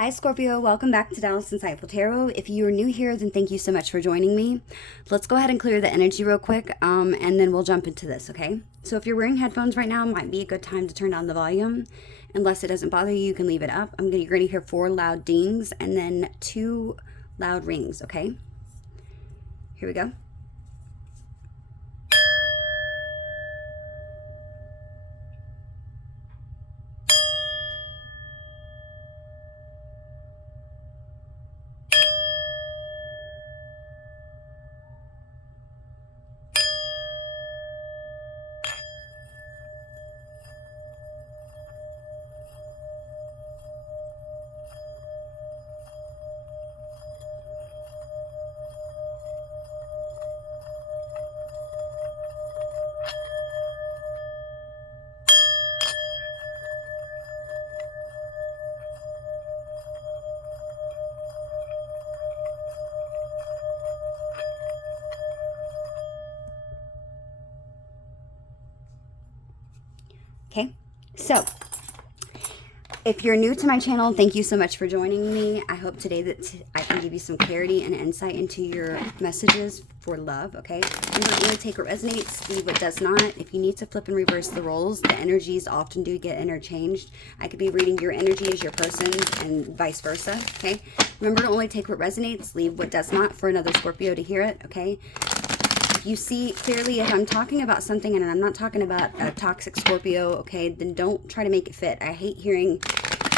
Hi Scorpio, welcome back to Dallas Insightful Tarot. If you are new here, then thank you so much for joining me. Let's go ahead and clear the energy real quick, and then we'll jump into this, okay? So if you're wearing headphones right now, it might be a good time to turn down the volume. Unless it doesn't bother you, you can leave it up. You're going to hear 4 loud dings and then 2 loud rings, okay? Here we go. Okay, so if you're new to my channel, thank you so much for joining me. I hope today that I can give you some clarity and insight into your messages for love, okay? Remember, only take what resonates, leave what does not. If you need to flip and reverse the roles, the energies often do get interchanged. I could be reading your energy as your person's and vice versa, okay? Remember to only take what resonates, leave what does not for another Scorpio to hear it, okay? You see clearly if I'm talking about something and I'm not talking about a toxic Scorpio, okay, then don't try to make it fit. I hate hearing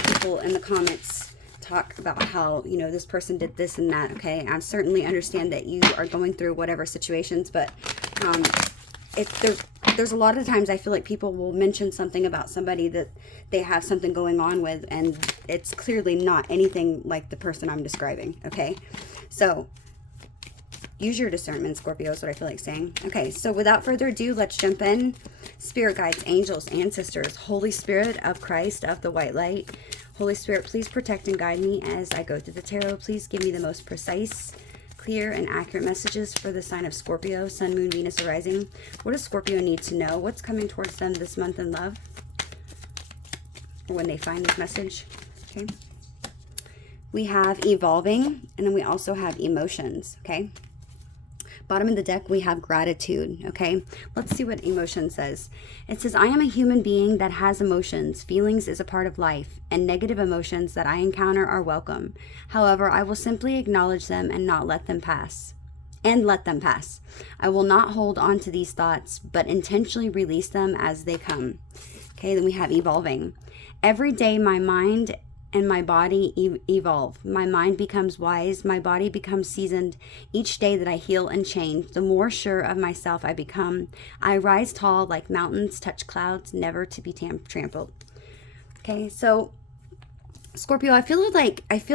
people in the comments talk about how, you know, this person did this and that, okay? I certainly understand that you are going through whatever situations, but there's a lot of times I feel like people will mention something about somebody that they have something going on with, and it's clearly not anything like the person I'm describing, okay? So use your discernment, Scorpio, is what I feel like saying. Okay, so without further ado, let's jump in. Spirit guides, angels, ancestors, Holy Spirit of Christ of the white light. Holy Spirit, please protect and guide me as I go through the tarot. Please give me the most precise, clear, and accurate messages for the sign of Scorpio, Sun, Moon, Venus, or Rising. What does Scorpio need to know? What's coming towards them this month in love? Or when they find this message, okay? We have evolving, and then we also have emotions, okay? Bottom of the deck, we have gratitude, okay? Let's see what emotion says. It says, I am a human being that has emotions. Feelings is a part of life, and negative emotions that I encounter are welcome. However, I will simply acknowledge them and not let them pass. I will not hold on to these thoughts, but intentionally release them as they come. Okay, then we have evolving. Every day, my mind and my body evolve. My mind becomes wise. My body becomes seasoned. Each day that I heal and change, the more sure of myself I become. I rise tall like mountains, touch clouds, never to be trampled. Okay, so Scorpio, I feel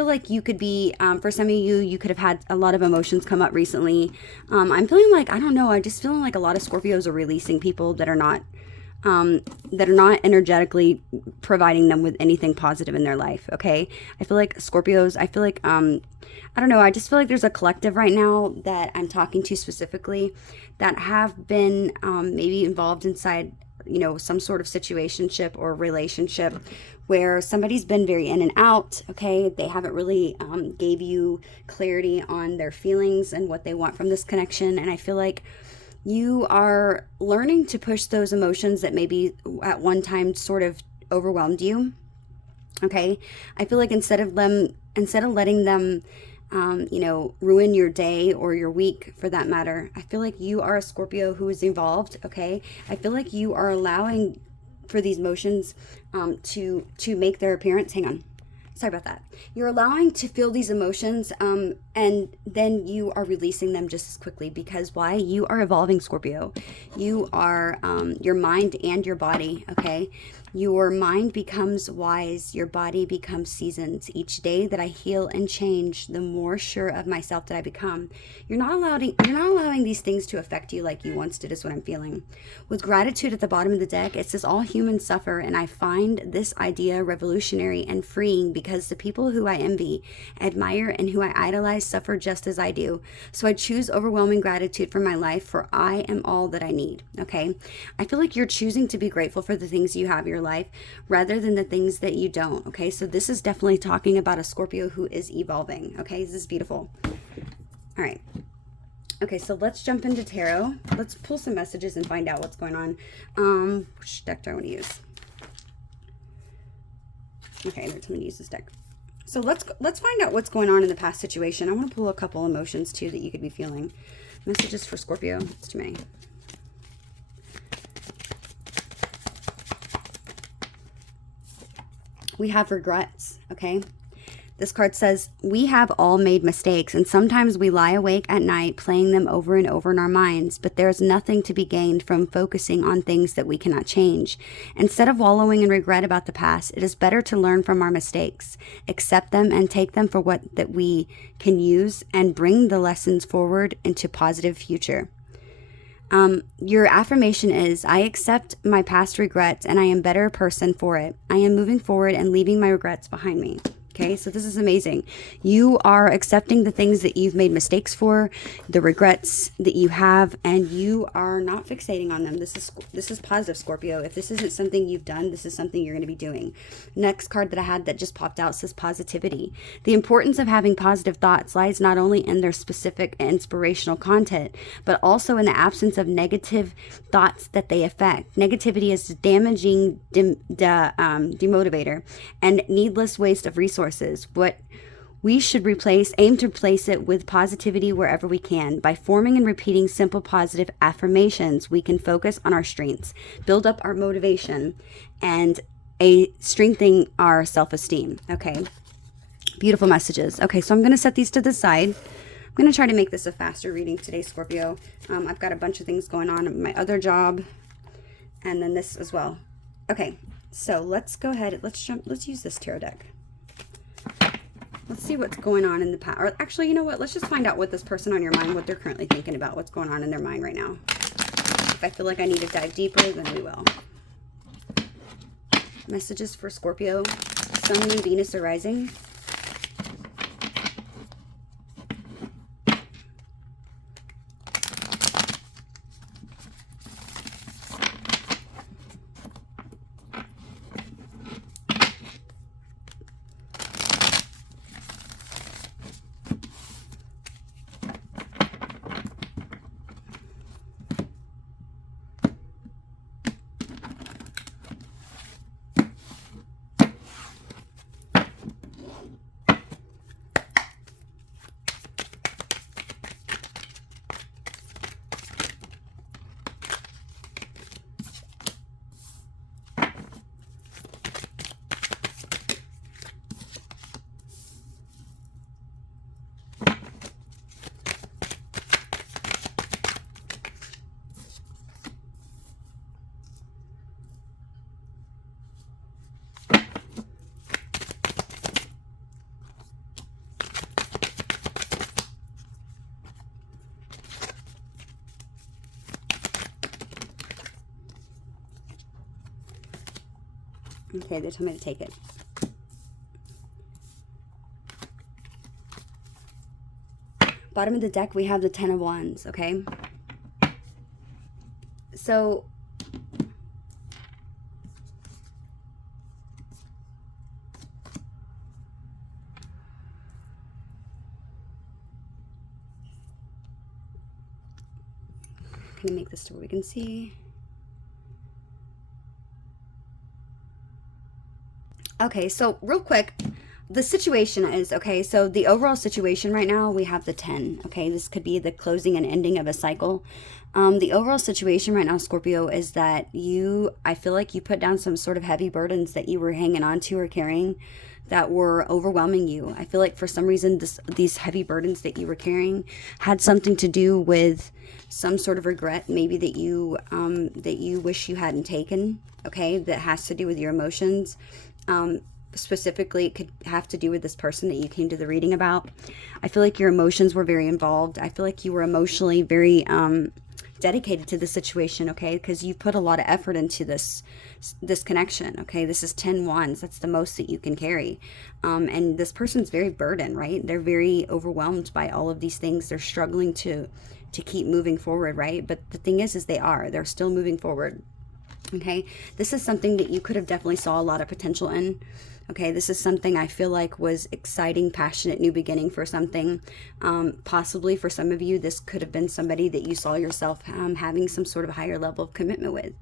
like you could be, for some of you, you could have had a lot of emotions come up recently. I'm feeling like, I don't know, I'm just feeling like a lot of Scorpios are releasing people that are not energetically providing them with anything positive in their life, okay? I feel like Scorpios, I don't know, I just feel like there's a collective right now that I'm talking to specifically that have been maybe involved inside, you know, some sort of situationship or relationship where somebody's been very in and out, okay? They haven't really gave you clarity on their feelings and what they want from this connection, and I feel like you are learning to push those emotions that maybe at one time sort of overwhelmed you, okay? I feel like instead of letting them, you know, ruin your day or your week for that matter, I feel like you are a Scorpio who is evolved, okay? I feel like you are allowing for these emotions to make their appearance. Hang on. Sorry about that. You're allowing to feel these emotions, and then you are releasing them just as quickly because why? You are evolving, Scorpio. You are your mind and your body, okay? Your mind becomes wise, your body becomes seasoned. Each day that I heal and change, the more sure of myself that I become. You're not allowing these things to affect you like you once did, is what I'm feeling. With gratitude at the bottom of the deck, it says all humans suffer, and I find this idea revolutionary and freeing because the people who I envy, admire, and who I idolize suffer just as I do. So I choose overwhelming gratitude for my life, for I am all that I need, okay? I feel like you're choosing to be grateful for the things you have your life rather than the things that you don't. Okay, so this is definitely talking about a Scorpio who is evolving. Okay, this is beautiful. All right. Okay, so let's jump into tarot. Let's pull some messages and find out what's going on. Which deck do I want to use? Okay, let's use this deck. So let's find out what's going on in the past situation. I want to pull a couple emotions too that you could be feeling. Messages for Scorpio. It's too many. We have regrets, okay? This card says, we have all made mistakes, and sometimes we lie awake at night playing them over and over in our minds, but there's nothing to be gained from focusing on things that we cannot change. Instead of wallowing in regret about the past, it is better to learn from our mistakes, accept them, and take them for what that we can use, and bring the lessons forward into positive future. Your affirmation is, I accept my past regrets, and I am a better person for it. I am moving forward and leaving my regrets behind me. Okay, so this is amazing. You are accepting the things that you've made mistakes for, the regrets that you have, and you are not fixating on them. This is positive, Scorpio. If this isn't something you've done, this is something you're going to be doing. Next card that I had that just popped out says positivity. The importance of having positive thoughts lies not only in their specific inspirational content, but also in the absence of negative thoughts that they affect. Negativity is a damaging demotivator and needless waste of resources. What we should aim to replace it with positivity wherever we can. By forming and repeating simple positive affirmations, we can focus on our strengths, build up our motivation, and strengthening our self-esteem. Okay, beautiful messages. Okay, so I'm going to set these to the side. I'm going to try to make this a faster reading today, Scorpio. I've got a bunch of things going on in my other job, and then this as well. Okay, so let's go ahead. Let's use this tarot deck. Let's see what's going on in the past. Or actually, you know what? Let's just find out what this person on your mind, what they're currently thinking about, what's going on in their mind right now. If I feel like I need to dive deeper, then we will. Messages for Scorpio. Sun, Moon, Venus, or Rising. Okay, they told me to take it. Bottom of the deck, we have the Ten of Wands, okay? So, can I make this to where we can see? Okay, so real quick, the situation is, okay, so the overall situation right now, we have the 10, okay? This could be the closing and ending of a cycle. The overall situation right now, Scorpio, is that I feel like you put down some sort of heavy burdens that you were hanging on to or carrying that were overwhelming you. I feel like for some reason, these heavy burdens that you were carrying had something to do with some sort of regret, maybe that you wish you hadn't taken, okay? That has to do with your emotions. Specifically, it could have to do with this person that you came to the reading about. I feel like your emotions were very involved. I feel like you were emotionally very dedicated to the situation, okay? Because you put a lot of effort into this connection, okay? This is 10 wands. That's the most that you can carry. And this person's very burdened, right? They're very overwhelmed by all of these things. They're struggling to keep moving forward, right? But the thing is they're still moving forward. Okay, this is something that you could have definitely saw a lot of potential in. Okay, this is something I feel like was exciting, passionate, new beginning for something. Possibly for some of you, this could have been somebody that you saw yourself having some sort of higher level of commitment with.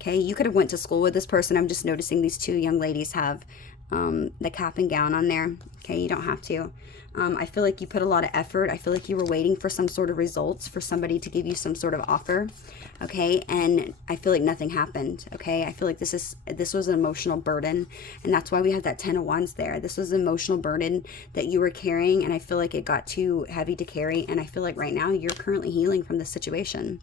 Okay, you could have went to school with this person. I'm just noticing these two young ladies have the cap and gown on there. Okay, you don't have to. I feel like you put a lot of effort. I feel like you were waiting for some sort of results, for somebody to give you some sort of offer. Okay, and I feel like nothing happened. Okay, I feel like this was an emotional burden, and that's why we have that 10 of Wands there. This was an emotional burden that you were carrying, and I feel like it got too heavy to carry, and I feel like right now you're currently healing from this situation.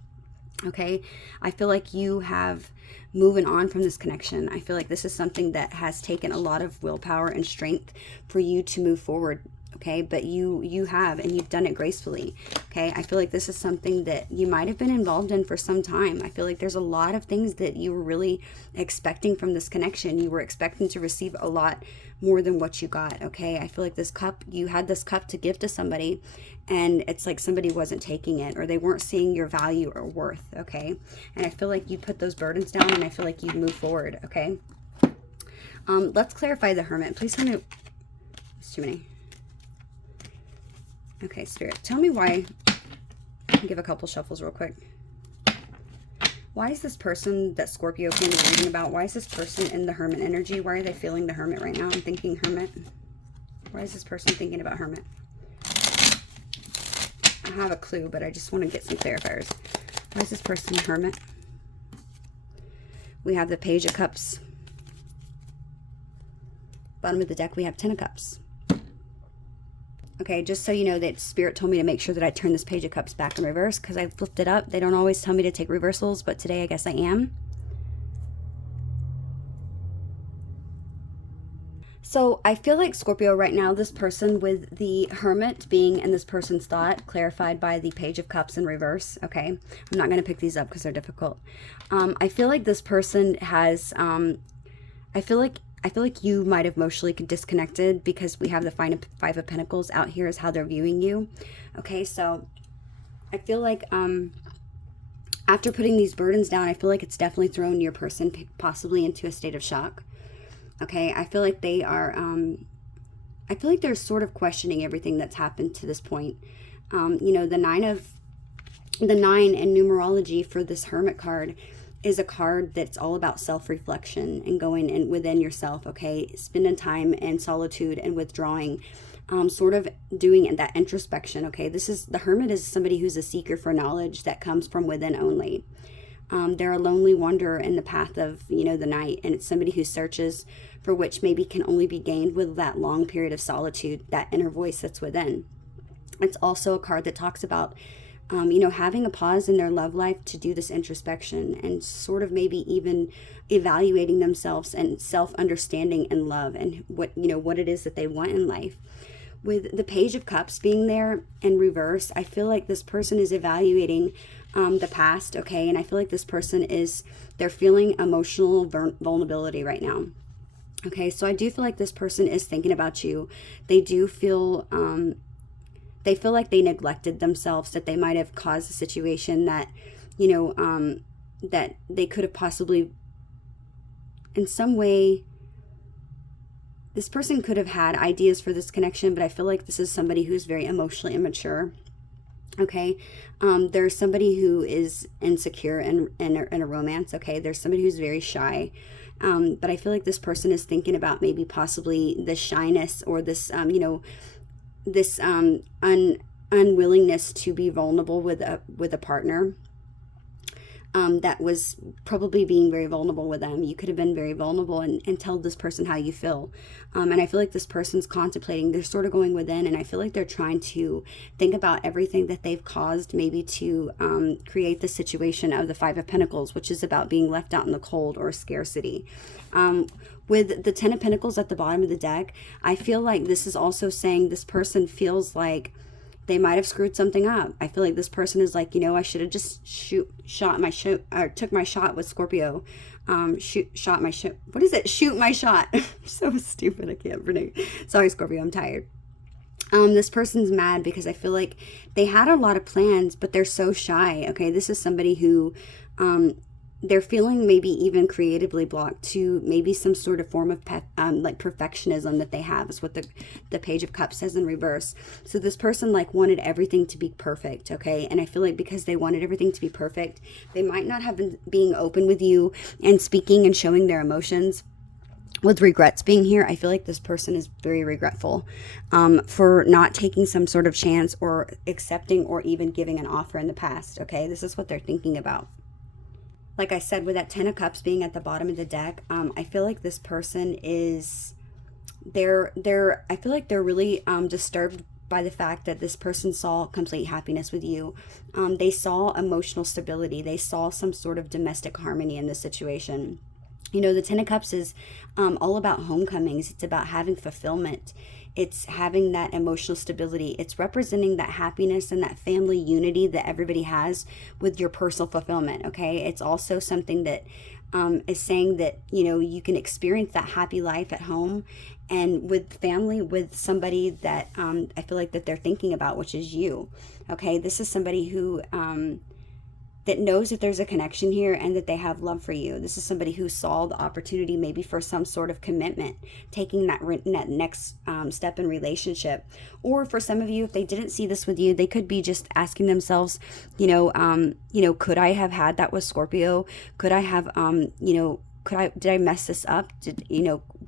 Okay, I feel like you have moving on from this connection. I feel like this is something that has taken a lot of willpower and strength for you to move forward. Okay, but you have, and you've done it gracefully. Okay, I feel like this is something that you might have been involved in for some time. I feel like there's a lot of things that you were really expecting from this connection. You were expecting to receive a lot more than what you got. Okay, I feel like this cup, you had this cup to give to somebody, and it's like somebody wasn't taking it, or they weren't seeing your value or worth. Okay, and I feel like you put those burdens down, and I feel like you move forward. Okay, let's clarify the Hermit. Please tell me. It's too many. Okay, Spirit, tell me why. Give a couple shuffles real quick. Why is this person that Scorpio came to reading about, why is this person in the Hermit energy? Why are they feeling the Hermit right now? I'm thinking Hermit. Why is this person thinking about Hermit? I have a clue, but I just want to get some clarifiers. Why is this person Hermit? We have the Page of Cups. Bottom of the deck, we have 10 of Cups. Okay, just so you know that Spirit told me to make sure that I turn this Page of Cups back in reverse because I flipped it up. They don't always tell me to take reversals, but today I guess I am. So I feel like Scorpio right now, this person with the Hermit being in this person's thought, clarified by the Page of Cups in reverse. Okay, I'm not going to pick these up because they're difficult. I feel like this person has, I feel like you might have emotionally disconnected because we have the Five of Pentacles out here is how they're viewing you. Okay, so I feel like after putting these burdens down, I feel like it's definitely thrown your person possibly into a state of shock. Okay, I feel like they are, I feel like they're sort of questioning everything that's happened to this point. You know, the nine in numerology for this Hermit card is a card that's all about self-reflection and going in within yourself. Okay, spending time in solitude and withdrawing, sort of doing that introspection. Okay, the Hermit is somebody who's a seeker for knowledge that comes from within only. They're a lonely wanderer in the path of, you know, the night, and it's somebody who searches for which maybe can only be gained with that long period of solitude, that inner voice that's within. It's also a card that talks about you know, having a pause in their love life to do this introspection and sort of maybe even evaluating themselves and self-understanding and love and what, you know, what it is that they want in life. With the Page of Cups being there in reverse, I feel like this person is evaluating the past, okay? And I feel like this person they're feeling emotional vulnerability right now. Okay, so I do feel like this person is thinking about you. They do feel... they feel like they neglected themselves, that they might have caused a situation that, you know, that they could have possibly, in some way, this person could have had ideas for this connection, but I feel like this is somebody who's very emotionally immature. Okay, there's somebody who is insecure in a romance. Okay, there's somebody who's very shy. But I feel like this person is thinking about maybe possibly the shyness or this, you know, this unwillingness to be vulnerable with a partner that was probably being very vulnerable with them. You could have been very vulnerable and tell this person how you feel. And I feel like this person's contemplating, they're sort of going within, and I feel like they're trying to think about everything that they've caused maybe to create the situation of the Five of Pentacles, which is about being left out in the cold or scarcity. With the 10 of Pentacles at the bottom of the deck, I feel like this is also saying this person feels like they might have screwed something up. I feel like this person is like, you know, I should have just took my shot with Scorpio. What is it? Shoot my shot. So stupid. I can't predict. Sorry, Scorpio. I'm tired. This person's mad because I feel like they had a lot of plans, but they're so shy. Okay, this is somebody who, they're feeling maybe even creatively blocked to maybe some sort of form of like perfectionism that they have, is what the Page of Cups says in reverse. So this person like wanted everything to be perfect, okay? And I feel like because they wanted everything to be perfect, they might not have been being open with you and speaking and showing their emotions. With regrets being here, I feel like this person is very regretful for not taking some sort of chance or accepting or even giving an offer in the past, okay? This is what they're thinking about. Like I said, with that Ten of Cups being at the bottom of the deck, I feel like this person is, I feel like they're really disturbed by the fact that this person saw complete happiness with you. They saw emotional stability. They saw some sort of domestic harmony in this situation. You know, the Ten of Cups is all about homecomings. It's about having fulfillment. It's having that emotional stability. It's representing that happiness and that family unity that everybody has with your personal fulfillment, okay? It's also something that is saying that, you know, you can experience that happy life at home and with family, with somebody that I feel like that they're thinking about, which is you, okay? This is somebody who that knows that there's a connection here and that they have love for you. This is somebody who saw the opportunity maybe for some sort of commitment, taking that next step in relationship. Or for some of you, if they didn't see this with you, they could be just asking themselves, could I have had that with Scorpio? Could I have, did I mess this up?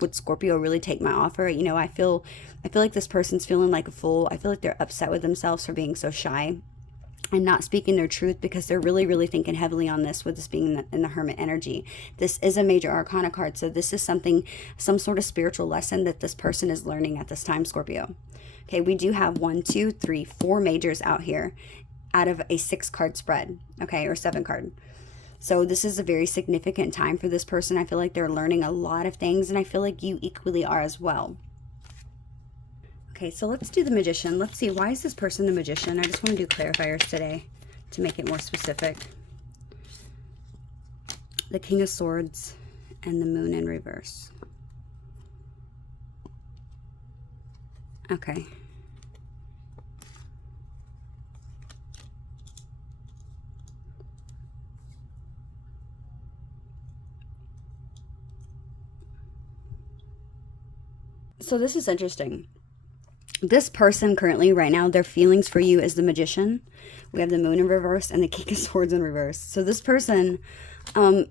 Would Scorpio really take my offer? I feel like this person's feeling like a fool. I feel like they're upset with themselves for being so shy and not speaking their truth, because they're really, really thinking heavily on this, with this being in the Hermit energy. This is a major arcana card. So this is some sort of spiritual lesson that this person is learning at this time, Scorpio. Okay, we do have 1, 2, 3, 4 majors out here out of a 6-card spread, okay, or 7 card. So this is a very significant time for this person. I feel like they're learning a lot of things, and I feel like you equally are as well. Okay, so let's do the Magician. Let's see, why is this person the Magician? I just want to do clarifiers today to make it more specific. The King of Swords and the Moon in reverse. Okay. So this is interesting. This person currently, right now, their feelings for you is the Magician. We have the Moon in reverse and the King of Swords in reverse. So this person,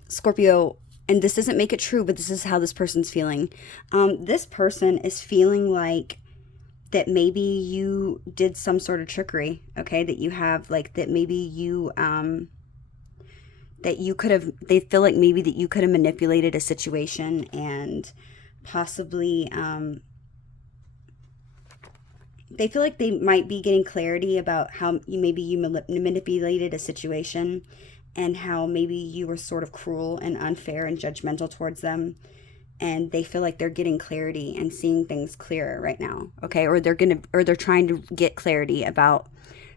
Scorpio, and this doesn't make it true, but this is how this person's feeling. This person is feeling like that maybe you did some sort of trickery, okay? That you have, like, that maybe you, that you could have, they feel like maybe that you could have manipulated a situation and possibly, they feel like they might be getting clarity about how you manipulated a situation and how maybe you were sort of cruel and unfair and judgmental towards them. And they feel like they're getting clarity and seeing things clearer right now. Okay. Or they're trying to get clarity about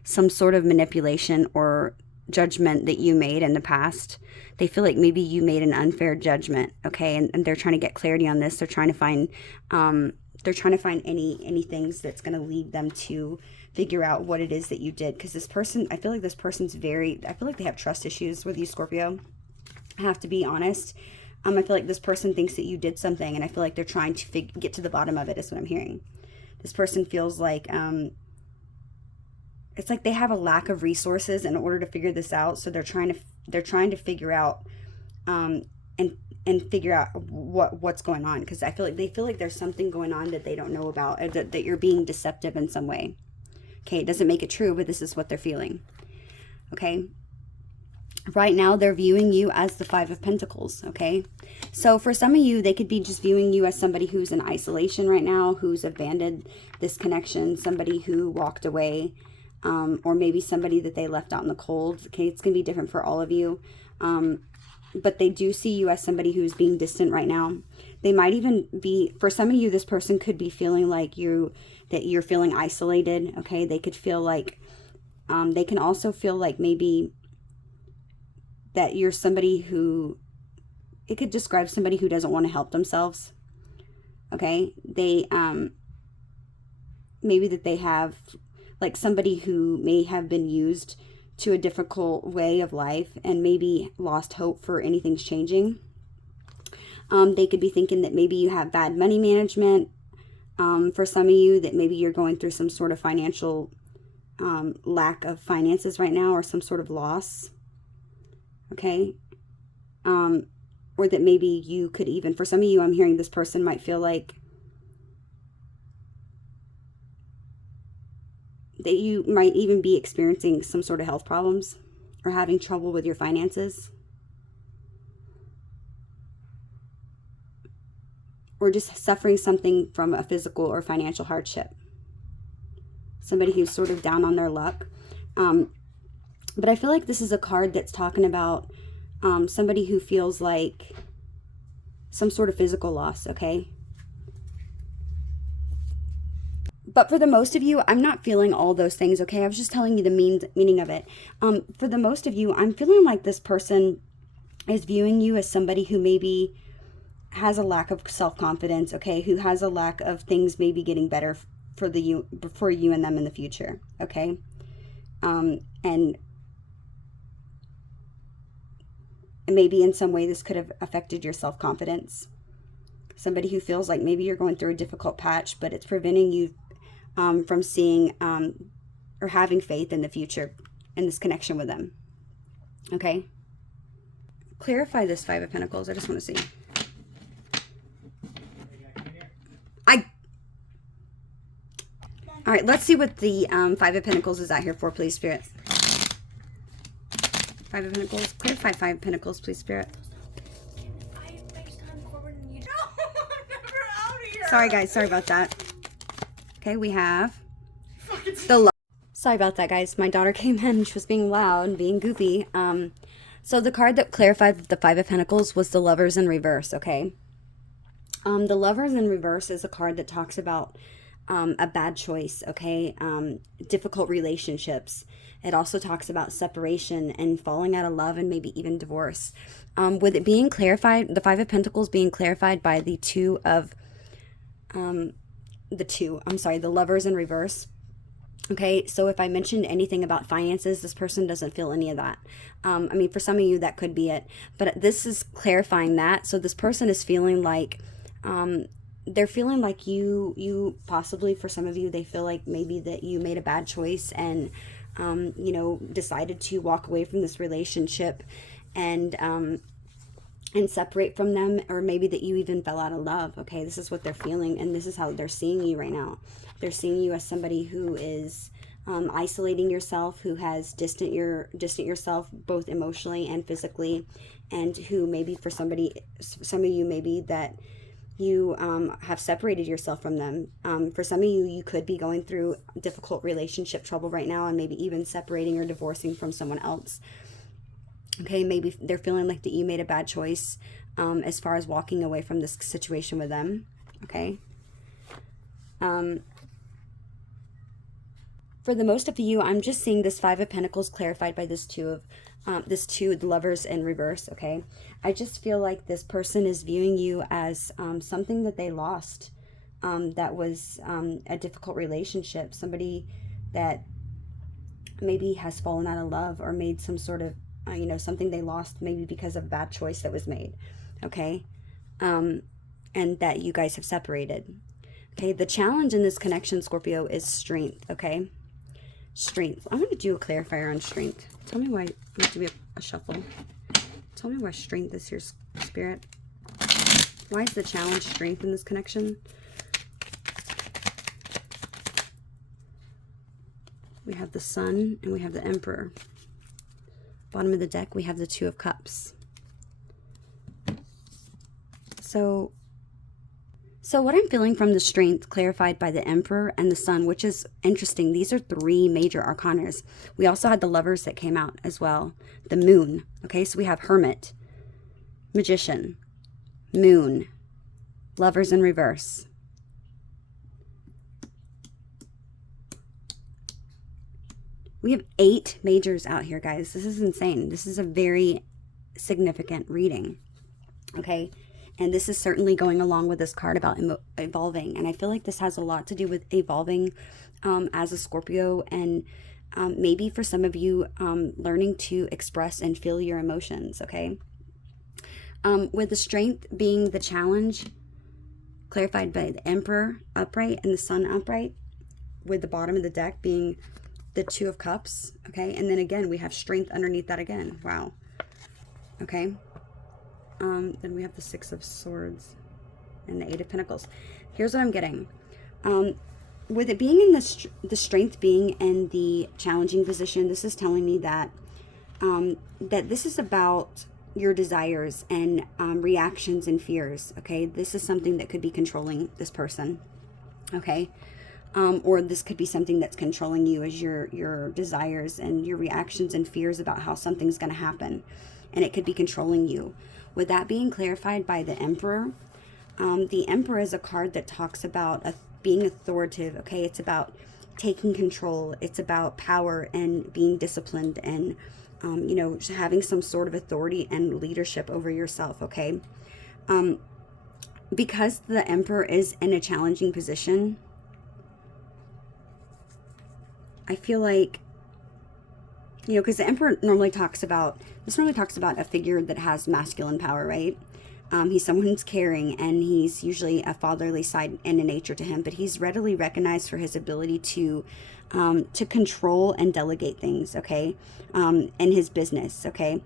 some sort of manipulation or judgment that you made in the past. They feel like maybe you made an unfair judgment. Okay. And they're trying to get clarity on this. They're trying to find, any things that's going to lead them to figure out what it is that you did. Because this person, I feel like this person's I feel like they have trust issues with you, Scorpio. I have to be honest. I feel like this person thinks that you did something, and I feel like they're trying to get to the bottom of it, is what I'm hearing. This person feels like, it's like they have a lack of resources in order to figure this out. So they're trying to figure out, and figure out what's going on, because I feel like they feel like there's something going on that they don't know about, or that you're being deceptive in some way. Okay, it doesn't make it true, but this is what they're feeling. Okay, right now they're viewing you as the 5 of Pentacles. Okay, so for some of you, they could be just viewing you as somebody who's in isolation right now, who's abandoned this connection, somebody who walked away, or maybe somebody that they left out in the cold. Okay, it's gonna be different for all of you. But they do see you as somebody who's being distant right now. They might even be, for some of you, this person could be feeling like that you're feeling isolated. Okay, they could feel like, they can also feel like maybe that you're somebody who, it could describe somebody who doesn't want to help themselves. Okay, they, maybe that they have, like, somebody who may have been used to a difficult way of life and maybe lost hope for anything's changing. They could be thinking that maybe you have bad money management. For some of you, that maybe you're going through some sort of financial lack of finances right now, or some sort of loss. Okay. Or that maybe you could even, for some of you, I'm hearing this person might feel like that you might even be experiencing some sort of health problems or having trouble with your finances. Or just suffering something from a physical or financial hardship. Somebody who's sort of down on their luck. But I feel like this is a card that's talking about somebody who feels like some sort of physical loss, okay? But for the most of you, I'm not feeling all those things, okay? I was just telling you the meaning of it. For the most of you, I'm feeling like this person is viewing you as somebody who maybe has a lack of self-confidence, okay? Who has a lack of things maybe getting better for you and them in the future, okay? And maybe in some way this could have affected your self-confidence. Somebody who feels like maybe you're going through a difficult patch, but it's preventing you from seeing or having faith in the future in this connection with them. Okay? Clarify this Five of Pentacles. I just want to see. All right, let's see what the Five of Pentacles is out here for, please, Spirit. Five of Pentacles. Clarify Five of Pentacles, please, Spirit. Sorry, guys. Sorry about that. Okay, we have the... Sorry about that, guys. My daughter came in and she was being loud and being goofy. So the card that clarified the Five of Pentacles was the Lovers in reverse, okay? The Lovers in reverse is a card that talks about a bad choice, okay? Difficult relationships. It also talks about separation and falling out of love and maybe even divorce. With it being clarified, the Five of Pentacles being clarified by the the Lovers in reverse. Okay, so if I mentioned anything about finances, this person doesn't feel any of that. I mean, for some of you, that could be it. But this is clarifying that. So this person is feeling like, they're feeling like you possibly, for some of you, they feel like maybe that you made a bad choice and, you know, decided to walk away from this relationship and separate from them, or maybe that you even fell out of love. Okay, this is what they're feeling, and this is how they're seeing you right now. They're seeing you as somebody who is isolating yourself, who has distant yourself both emotionally and physically, and who maybe for some of you, maybe that you have separated yourself from them. For some of you, you could be going through difficult relationship trouble right now, and maybe even separating or divorcing from someone else. Okay, maybe they're feeling like that you made a bad choice as far as walking away from this situation with them. Okay. For the most of you, I'm just seeing this Five of Pentacles clarified by this the Lovers in reverse. Okay, I just feel like this person is viewing you as something that they lost, that was a difficult relationship, somebody that maybe has fallen out of love or made some sort of you know, something they lost maybe because of a bad choice that was made. Okay, and that you guys have separated. Okay, the challenge in this connection, Scorpio, is strength. Okay, strength. I'm going to do a clarifier on strength. Tell me why. I'm going to do a shuffle. Tell me why strength is here, Spirit. Why is the challenge strength in this connection? We have the Sun and we have the Emperor. Bottom of the deck, we have the Two of Cups. So what I'm feeling from the strength clarified by the Emperor and the Sun, which is interesting. These are three major arcanas. We also had the Lovers that came out as well. The Moon. Okay, so we have Hermit, Magician, Moon, Lovers in reverse. We have 8 majors out here, guys. This is insane. This is a very significant reading. Okay, and this is certainly going along with this card about evolving. And I feel like this has a lot to do with evolving as a Scorpio and Maybe for some of you, learning to express and feel your emotions, okay? With the Strength being the challenge, clarified by the Emperor upright and the Sun upright, with the bottom of the deck being the Two of Cups, okay? And then again, we have Strength underneath that again. Wow. Okay. Then we have the Six of Swords and the Eight of Pentacles. Here's what I'm getting. With it being in the Strength being in the challenging position, this is telling me that that this is about your desires and reactions and fears, okay? This is something that could be controlling this person, okay? Or this could be something that's controlling you, as your desires and your reactions and fears about how something's going to happen, and it could be controlling you. With that being clarified by the Emperor, the Emperor is a card that talks about being authoritative, okay? It's about taking control. It's about power and being disciplined and, you know, having some sort of authority and leadership over yourself, okay? Because the Emperor is in a challenging position, I feel like, you know, because the Emperor normally talks about a figure that has masculine power, right? He's someone who's caring, and he's usually a fatherly side in nature to him, but he's readily recognized for his ability to control and delegate things, okay, in his business, okay,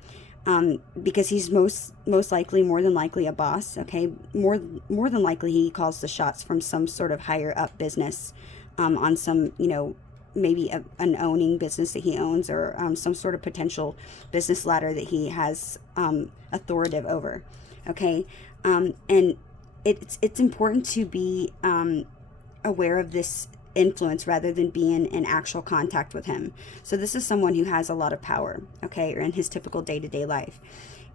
because he's most likely, more than likely, a boss, okay, more than likely he calls the shots from some sort of higher up business, on some, you know, maybe an owning business that he owns, or some sort of potential business ladder that he has authoritative over. Okay, and it's important to be aware of this influence rather than being in actual contact with him. So this is someone who has a lot of power, okay, or in his typical day-to-day life.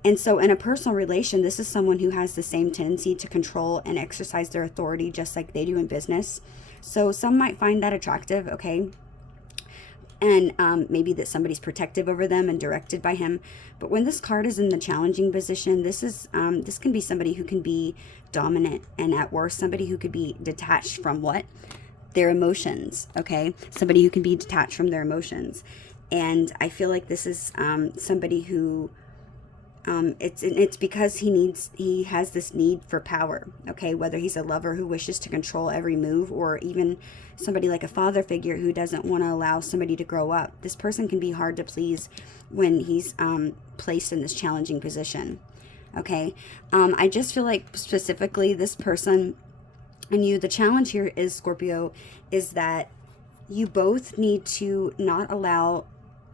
And so in a personal relation, this is someone who has the same tendency to control and exercise their authority just like they do in business. So some might find that attractive, okay? And maybe that somebody's protective over them and directed by him. But when this card is in the challenging position, this can be somebody who can be dominant, and at worst, somebody who could be detached from what? Their emotions, okay? Somebody who can be detached from their emotions. And I feel like this is somebody who, it's because he has this need for power, okay? Whether he's a lover who wishes to control every move, or even somebody like a father figure who doesn't want to allow somebody to grow up. This person can be hard to please when he's placed in this challenging position, okay? I just feel like specifically this person and you, the challenge here is, Scorpio, is that you both need to not allow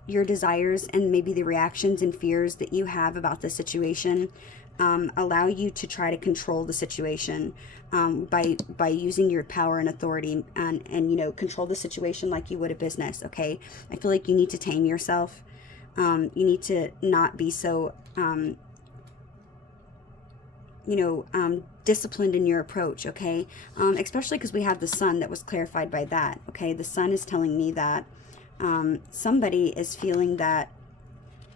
your desires and maybe the reactions and fears that you have about the situation allow you to try to control the situation by using your power and authority, and you know, control the situation like you would a business, okay? I feel like you need to tame yourself. You need to not be so you know, disciplined in your approach, okay? Especially because we have the Sun that was clarified by that, okay? The Sun is telling me that somebody is feeling that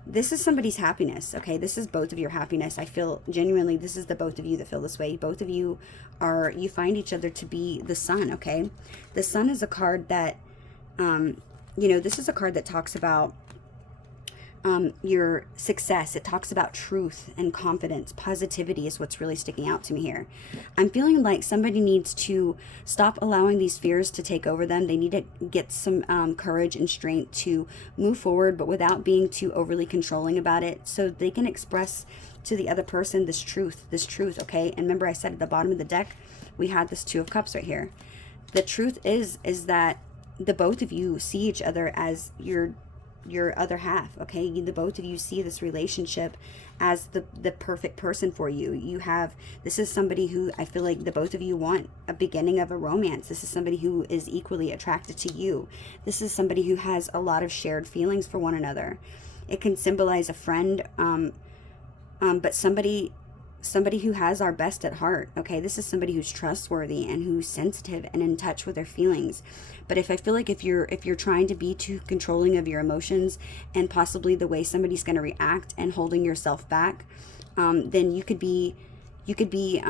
this is somebody's happiness, okay? This is both of your happiness. I feel genuinely this is the both of you that feel this way. Both of you you find each other to be the Sun, okay? The Sun is a card that, you know, this is a card that talks about your success. It talks about truth and confidence. Positivity is what's really sticking out to me here. I'm feeling like somebody needs to stop allowing these fears to take over them. They need to get some courage and strength to move forward, but without being too overly controlling about it, so they can express to the other person this truth, okay? And remember, I said at the bottom of the deck, we had this Two of Cups right here. The truth is that the both of you see each other as your other half, okay? The both of you see this relationship as the perfect person for you. This is somebody who I feel like the both of you want a beginning of a romance. This is somebody who is equally attracted to you. This is somebody who has a lot of shared feelings for one another. It can symbolize a friend, but somebody who has our best at heart, okay? This is somebody who's trustworthy and who's sensitive and in touch with their feelings. But if I feel like if you're trying to be too controlling of your emotions and possibly the way somebody's going to react and holding yourself back, then you could be You could be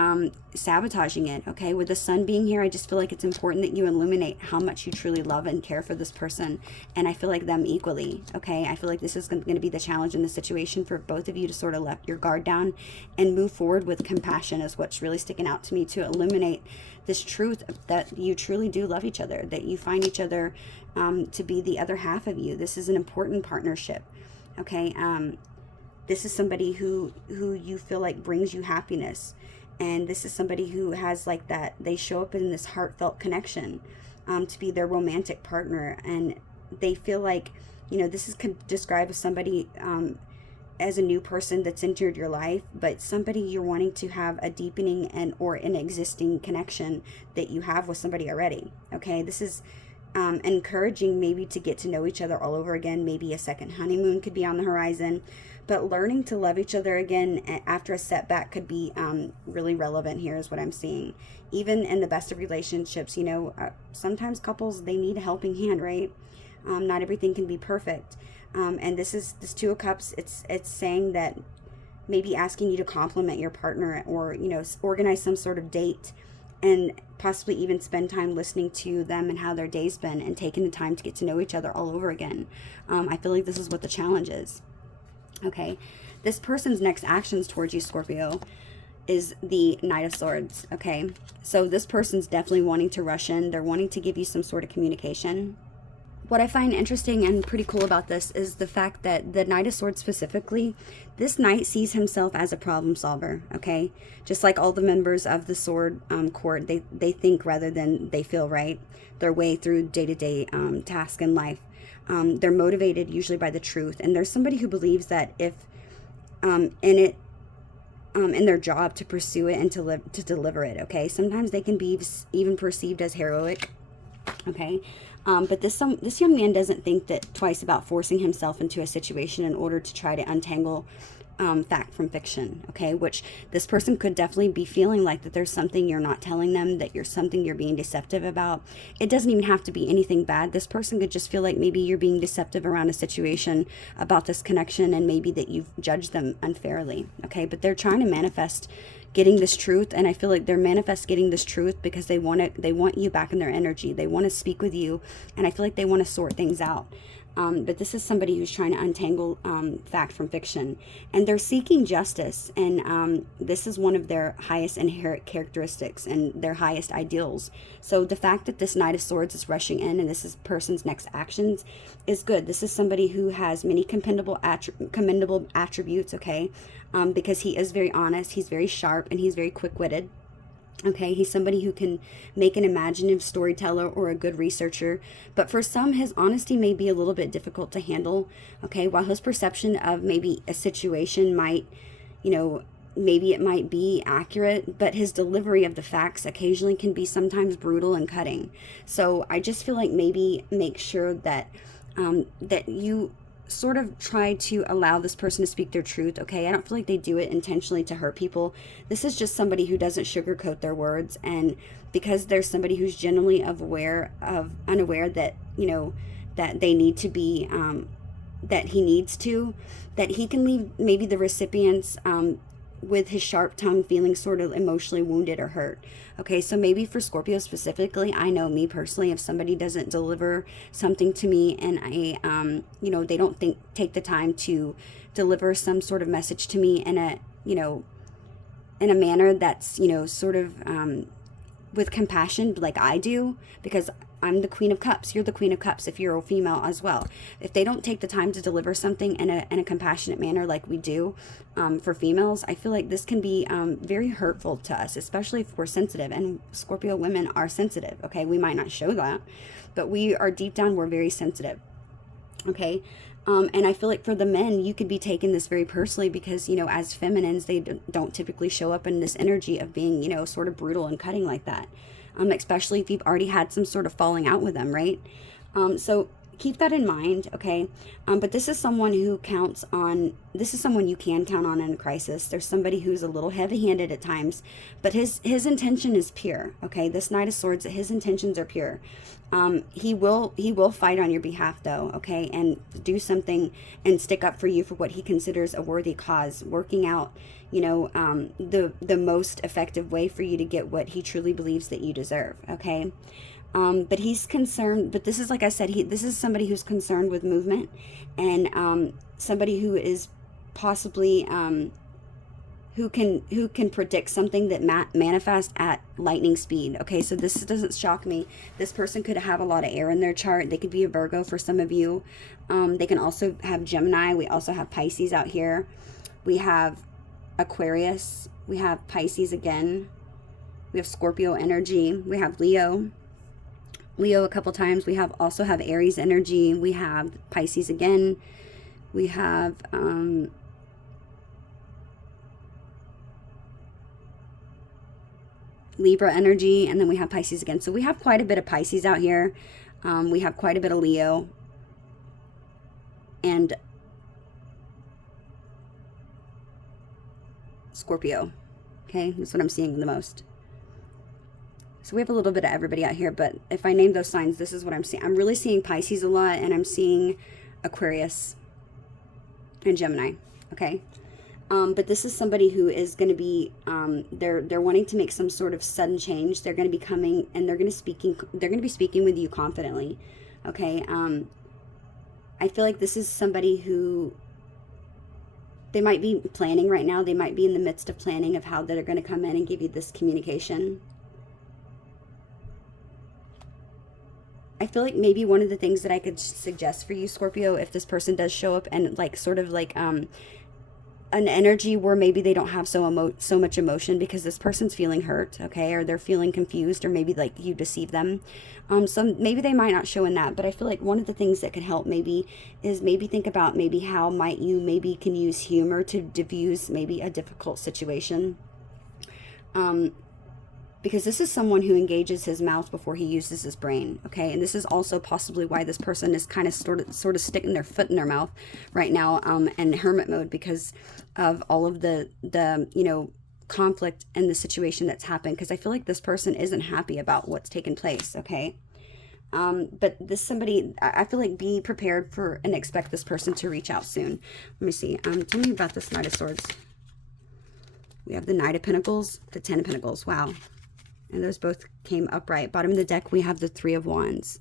sabotaging it, okay? With the sun being here, I just feel like it's important that you illuminate how much you truly love and care for this person. And I feel like them equally, okay? I feel like this is going to be the challenge in the situation for both of you to sort of let your guard down and move forward with compassion is what's really sticking out to me, to illuminate this truth that you truly do love each other, that you find each other to be the other half of you. This is an important partnership, okay? This is somebody who you feel like brings you happiness. And this is somebody who has like that, they show up in this heartfelt connection to be their romantic partner. And they feel like, you know, this is described as somebody as a new person that's entered your life, but somebody you're wanting to have a deepening and or an existing connection that you have with somebody already. Okay, this is encouraging maybe to get to know each other all over again. Maybe a second honeymoon could be on the horizon. But learning to love each other again after a setback could be really relevant here is what I'm seeing. Even in the best of relationships, you know, sometimes couples, they need a helping hand, right? Not everything can be perfect. And this Two of Cups, it's saying that maybe asking you to compliment your partner, or, you know, organize some sort of date and possibly even spend time listening to them and how their day's been and taking the time to get to know each other all over again. I feel like this is what the challenge is. Okay, this person's next actions towards you, Scorpio, is the Knight of Swords. Okay, so this person's definitely wanting to rush in. They're wanting to give you some sort of communication. What I find interesting and pretty cool about this is the fact that the Knight of Swords specifically, this knight sees himself as a problem solver, okay? Just like all the members of the Sword Court, they think rather than they feel, right? Their way through day-to-day task in life. They're motivated usually by the truth. And there's somebody who believes that if in their job to pursue it and to deliver it, okay? Sometimes they can be even perceived as heroic, okay? But this young man doesn't think that twice about forcing himself into a situation in order to try to untangle fact from fiction, okay? Which this person could definitely be feeling like that there's something you're not telling them, that something you're being deceptive about. It doesn't even have to be anything bad. This person could just feel like maybe you're being deceptive around a situation about this connection, and maybe that you've judged them unfairly, okay? But they're trying to manifest getting this truth, and I feel like they're getting this truth because they want you back in their energy. They want to speak with you, and I feel like they want to sort things out. But this is somebody who's trying to untangle fact from fiction, and they're seeking justice, and this is one of their highest inherent characteristics and their highest ideals. So the fact that this Knight of Swords is rushing in and this is person's next actions is good. This is somebody who has many commendable attributes, okay, because he is very honest, he's very sharp, and he's very quick-witted. Okay, he's somebody who can make an imaginative storyteller or a good researcher, but for some, his honesty may be a little bit difficult to handle. Okay, while his perception of maybe a situation might, you know, maybe it might be accurate, but his delivery of the facts occasionally can be sometimes brutal and cutting. So I just feel like maybe make sure that that you sort of try to allow this person to speak their truth, okay? I don't feel like they do it intentionally to hurt people. This is just somebody who doesn't sugarcoat their words, and because there's somebody who's generally unaware that, you know, that they need to be, that he can leave maybe the recipients with his sharp tongue feeling sort of emotionally wounded or hurt. Okay, so maybe for Scorpio specifically, I know me personally, if somebody doesn't deliver something to me and I, you know, they don't take the time to deliver some sort of message to me in a, you know, in a manner that's, you know, sort of with compassion like I do, because I'm the Queen of Cups. You're the Queen of Cups if you're a female as well. If they don't take the time to deliver something in a compassionate manner like we do for females, I feel like this can be very hurtful to us, especially if we're sensitive. And Scorpio women are sensitive, okay? We might not show that, but we are deep down, we're very sensitive, okay? And I feel like for the men, you could be taking this very personally because, you know, as feminines, they don't typically show up in this energy of being, you know, sort of brutal and cutting like that. Especially if you've already had some sort of falling out with them, right? So keep that in mind, okay? But this is someone who this is someone you can count on in a crisis. There's somebody who's a little heavy-handed at times, but his intention is pure, okay? This Knight of Swords, his intentions are pure. He will fight on your behalf, though, okay? And do something and stick up for you for what he considers a worthy cause, working out, you know, the most effective way for you to get what he truly believes that you deserve, okay? But he's concerned, but this is, like I said, this is somebody who's concerned with movement, and somebody who is possibly who can predict something that manifests at lightning speed. Okay, so this doesn't shock me. This person could have a lot of air in their chart. They could be a Virgo for some of you. They can also have Gemini. We also have Pisces out here. We have Aquarius. We have Pisces again. We have Scorpio energy. We have Leo a couple times. We also have Aries energy. We have Pisces again. We have Libra energy, and then we have Pisces again. So we have quite a bit of Pisces out here. We have quite a bit of Leo, and Scorpio. Okay, that's what I'm seeing the most. So we have a little bit of everybody out here, but if I name those signs, this is what I'm seeing. I'm really seeing Pisces a lot, and I'm seeing Aquarius and Gemini, okay? But this is somebody who is going to be, they're wanting to make some sort of sudden change. They're going to be coming, and they're going to be speaking with you confidently, okay? I feel like this is somebody who, they might be planning right now. They might be in the midst of planning of how they're going to come in and give you this communication. I feel like maybe one of the things that I could suggest for you, Scorpio, if this person does show up and like sort of like an energy where maybe they don't have so much emotion because this person's feeling hurt, okay, or they're feeling confused, or maybe like you deceive them. So maybe they might not show in that, but I feel like one of the things that could help maybe is maybe think about maybe how might you maybe can use humor to diffuse maybe a difficult situation. Because this is someone who engages his mouth before he uses his brain, okay? And this is also possibly why this person is kind of sort of sticking their foot in their mouth right now, and hermit mode, because of all of the you know, conflict and the situation that's happened. Because I feel like this person isn't happy about what's taken place, okay? But this somebody, I feel like be prepared for and expect this person to reach out soon. Let me see. Tell me about this Knight of Swords. We have the Knight of Pentacles, the Ten of Pentacles. Wow. And those both came upright. Bottom of the deck, we have the Three of Wands.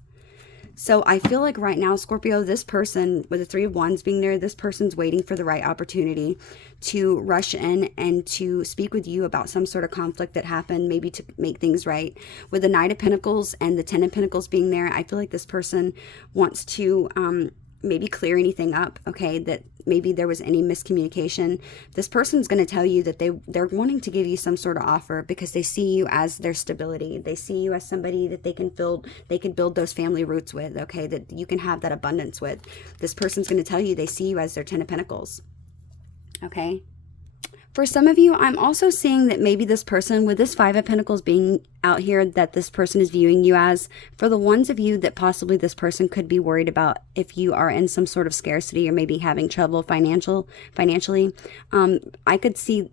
So I feel like right now, Scorpio, this person, with the Three of Wands being there, this person's waiting for the right opportunity to rush in and to speak with you about some sort of conflict that happened, maybe to make things right. With the Knight of Pentacles and the Ten of Pentacles being there, I feel like this person wants to maybe clear anything up, okay, that maybe there was any miscommunication. This person's going to tell you that they're wanting to give you some sort of offer because they see you as their stability. They see you as somebody that they can build those family roots with, okay, that you can have that abundance with. This person's going to tell you they see you as their Ten of Pentacles, okay? For some of you, I'm also seeing that maybe this person, with this Five of Pentacles being out here, that this person is viewing you as, for the ones of you that possibly this person could be worried about if you are in some sort of scarcity or maybe having trouble financially, I could see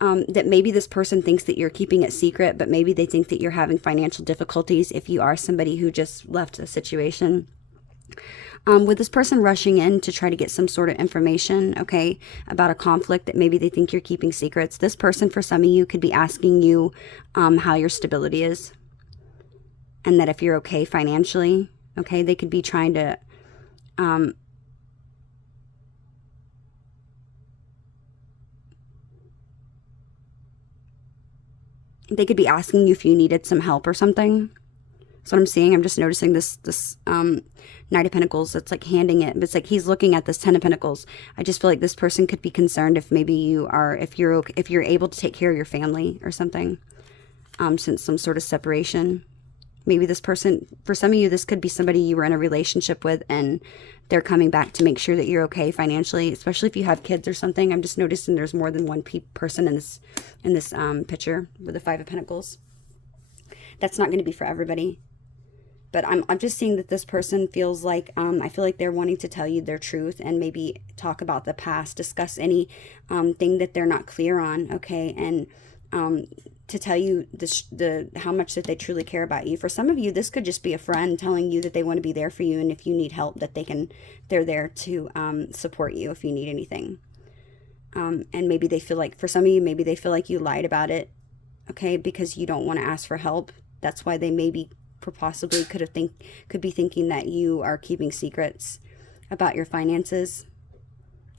that maybe this person thinks that you're keeping it secret, but maybe they think that you're having financial difficulties if you are somebody who just left a situation. With this person rushing in to try to get some sort of information, okay, about a conflict that maybe they think you're keeping secrets. This person, for some of you, could be asking you how your stability is and that if you're okay financially, okay. They could be trying to they could be asking you if you needed some help or something. That's what I'm seeing. I'm just noticing this Knight of Pentacles. It's like handing it, but it's like he's looking at this Ten of Pentacles. I just feel like this person could be concerned if maybe if you're able to take care of your family or something, since some sort of separation. Maybe this person, for some of you, this could be somebody you were in a relationship with and they're coming back to make sure that you're okay financially, especially if you have kids or something. I'm just noticing there's more than one person in this picture with the Five of Pentacles. That's not going to be for everybody. But I'm just seeing that this person feels like, I feel like they're wanting to tell you their truth and maybe talk about the past, discuss any thing that they're not clear on, okay? And to tell you how much that they truly care about you. For some of you, this could just be a friend telling you that they want to be there for you, and if you need help, that they're there to support you if you need anything. And maybe they feel like, for some of you, maybe they feel like you lied about it, okay, because you don't want to ask for help. That's why they maybe possibly could be thinking that you are keeping secrets about your finances.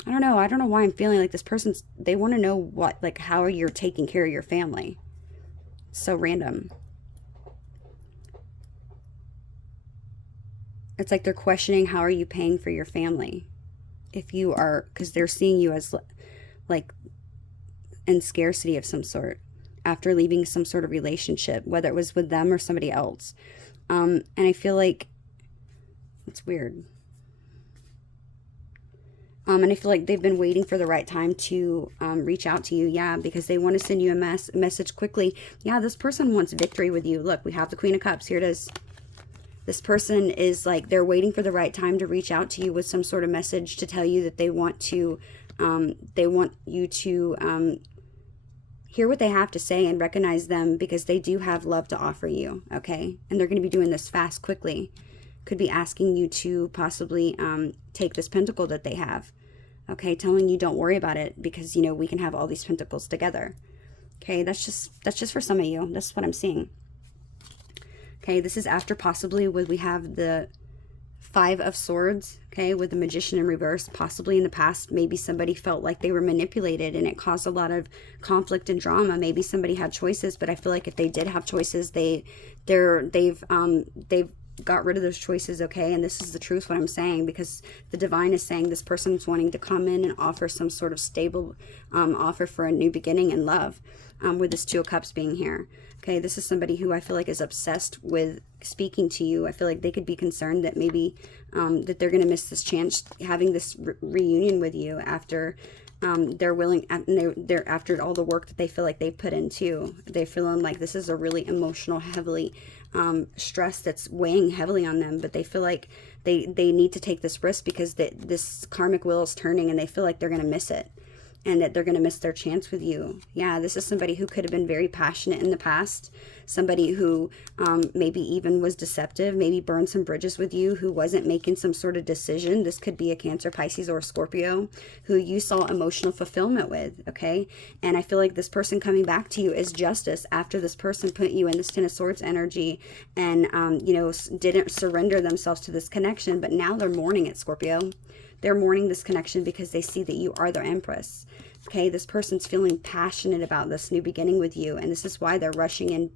I don't know why I'm feeling like this person's, they want to know what, like, how you're taking care of your family. So random. It's like they're questioning, how are you paying for your family? If you are, because they're seeing you as like in scarcity of some sort after leaving some sort of relationship, whether it was with them or somebody else. And I feel like it's weird. And I feel like they've been waiting for the right time to reach out to you. Yeah, because they want to send you a message quickly. Yeah, this person wants victory with you. Look, we have the Queen of Cups. Here it is. This person is like, they're waiting for the right time to reach out to you with some sort of message to tell you that they want you to hear what they have to say and recognize them, because they do have love to offer you, okay? And they're going to be doing this fast, quickly. Could be asking you to possibly take this pentacle that they have, okay? Telling you don't worry about it, because, you know, we can have all these pentacles together, okay? That's just for some of you. That's what I'm seeing. Okay, this is after possibly when we have the Five of Swords, okay, with the Magician in reverse. Possibly in the past, maybe somebody felt like they were manipulated and it caused a lot of conflict and drama. Maybe somebody had choices, but I feel like if they did have choices, they've got rid of those choices, okay? And this is the truth, what I'm saying, because the divine is saying this person's wanting to come in and offer some sort of stable offer for a new beginning in love, with this Two of Cups being here. Okay, this is somebody who I feel like is obsessed with speaking to you. I feel like they could be concerned that maybe that they're going to miss this chance having this reunion with you after they're willing, they're after all the work that they feel like they've put into. They're feeling like this is a really emotional, heavily stress that's weighing heavily on them, but they feel like they need to take this risk because this karmic wheel is turning, and they feel like they're going to miss it. And that they're going to miss their chance with you. Yeah, this is somebody who could have been very passionate in the past. Somebody who maybe even was deceptive, maybe burned some bridges with you, who wasn't making some sort of decision. This could be a Cancer, Pisces, or a Scorpio who you saw emotional fulfillment with, okay? And I feel like this person coming back to you is justice after this person put you in this Ten of Swords energy and, you know, didn't surrender themselves to this connection. But now they're mourning it, Scorpio. They're mourning this connection because they see that you are their Empress. Okay, this person's feeling passionate about this new beginning with you, and this is why they're rushing in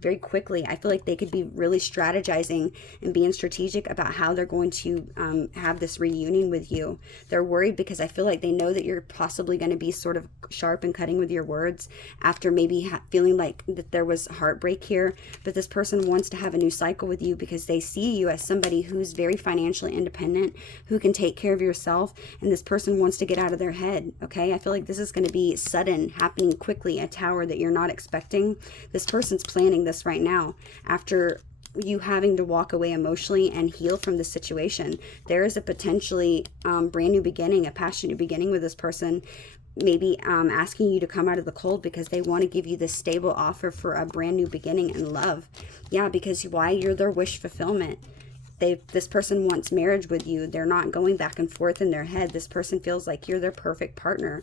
very quickly. I feel like they could be really strategizing and being strategic about how they're going to have this reunion with you. They're worried because I feel like they know that you're possibly going to be sort of sharp and cutting with your words after maybe feeling like that there was heartbreak here. But this person wants to have a new cycle with you because they see you as somebody who's very financially independent, who can take care of yourself, and this person wants to get out of their head, okay? I feel like this is going to be sudden, happening quickly, a tower that you're not expecting. This person's planning this right now after you having to walk away emotionally and heal from this situation. There is a potentially brand new beginning, a passionate new beginning with this person, maybe asking you to come out of the cold because they want to give you this stable offer for a brand new beginning in love. Yeah, because why? You're their wish fulfillment. This person wants marriage with you. They're not going back and forth in their head. This person feels like you're their perfect partner.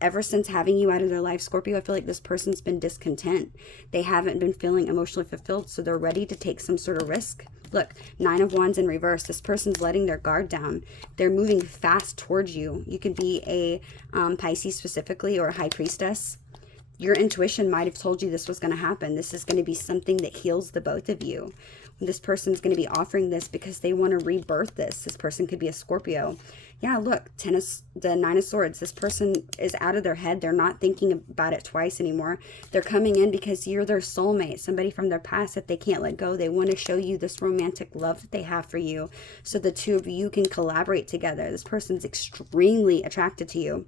Ever since having you out of their life, Scorpio, I feel like this person's been discontent. They haven't been feeling emotionally fulfilled, so they're ready to take some sort of risk. Look, Nine of Wands in reverse. This person's letting their guard down. They're moving fast towards you. You could be a Pisces specifically, or a High Priestess. Your intuition might have told you this was going to happen. This is going to be something that heals the both of you. This person's going to be offering this because they want to rebirth this. This person could be a Scorpio. Yeah, look, the Nine of Swords. This person is out of their head. They're not thinking about it twice anymore. They're coming in because you're their soulmate, somebody from their past that they can't let go. They want to show you this romantic love that they have for you so the two of you can collaborate together. This person's extremely attracted to you.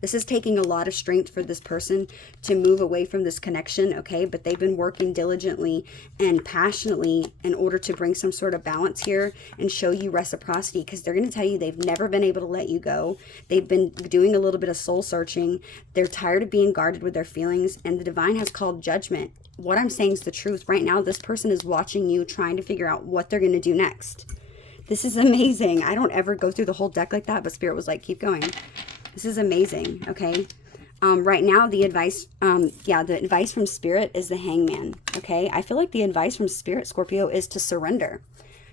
This is taking a lot of strength for this person to move away from this connection, okay? But they've been working diligently and passionately in order to bring some sort of balance here and show you reciprocity, because they're going to tell you they've never been able to let you go. They've been doing a little bit of soul searching. They're tired of being guarded with their feelings, and the divine has called judgment. What I'm saying is the truth. Right now, this person is watching you, trying to figure out what they're going to do next. This is amazing. I don't ever go through the whole deck like that, but Spirit was like, keep going. This is amazing, okay? Right now, the advice, the advice from Spirit is the Hangman, okay? I feel like the advice from Spirit, Scorpio, is to surrender.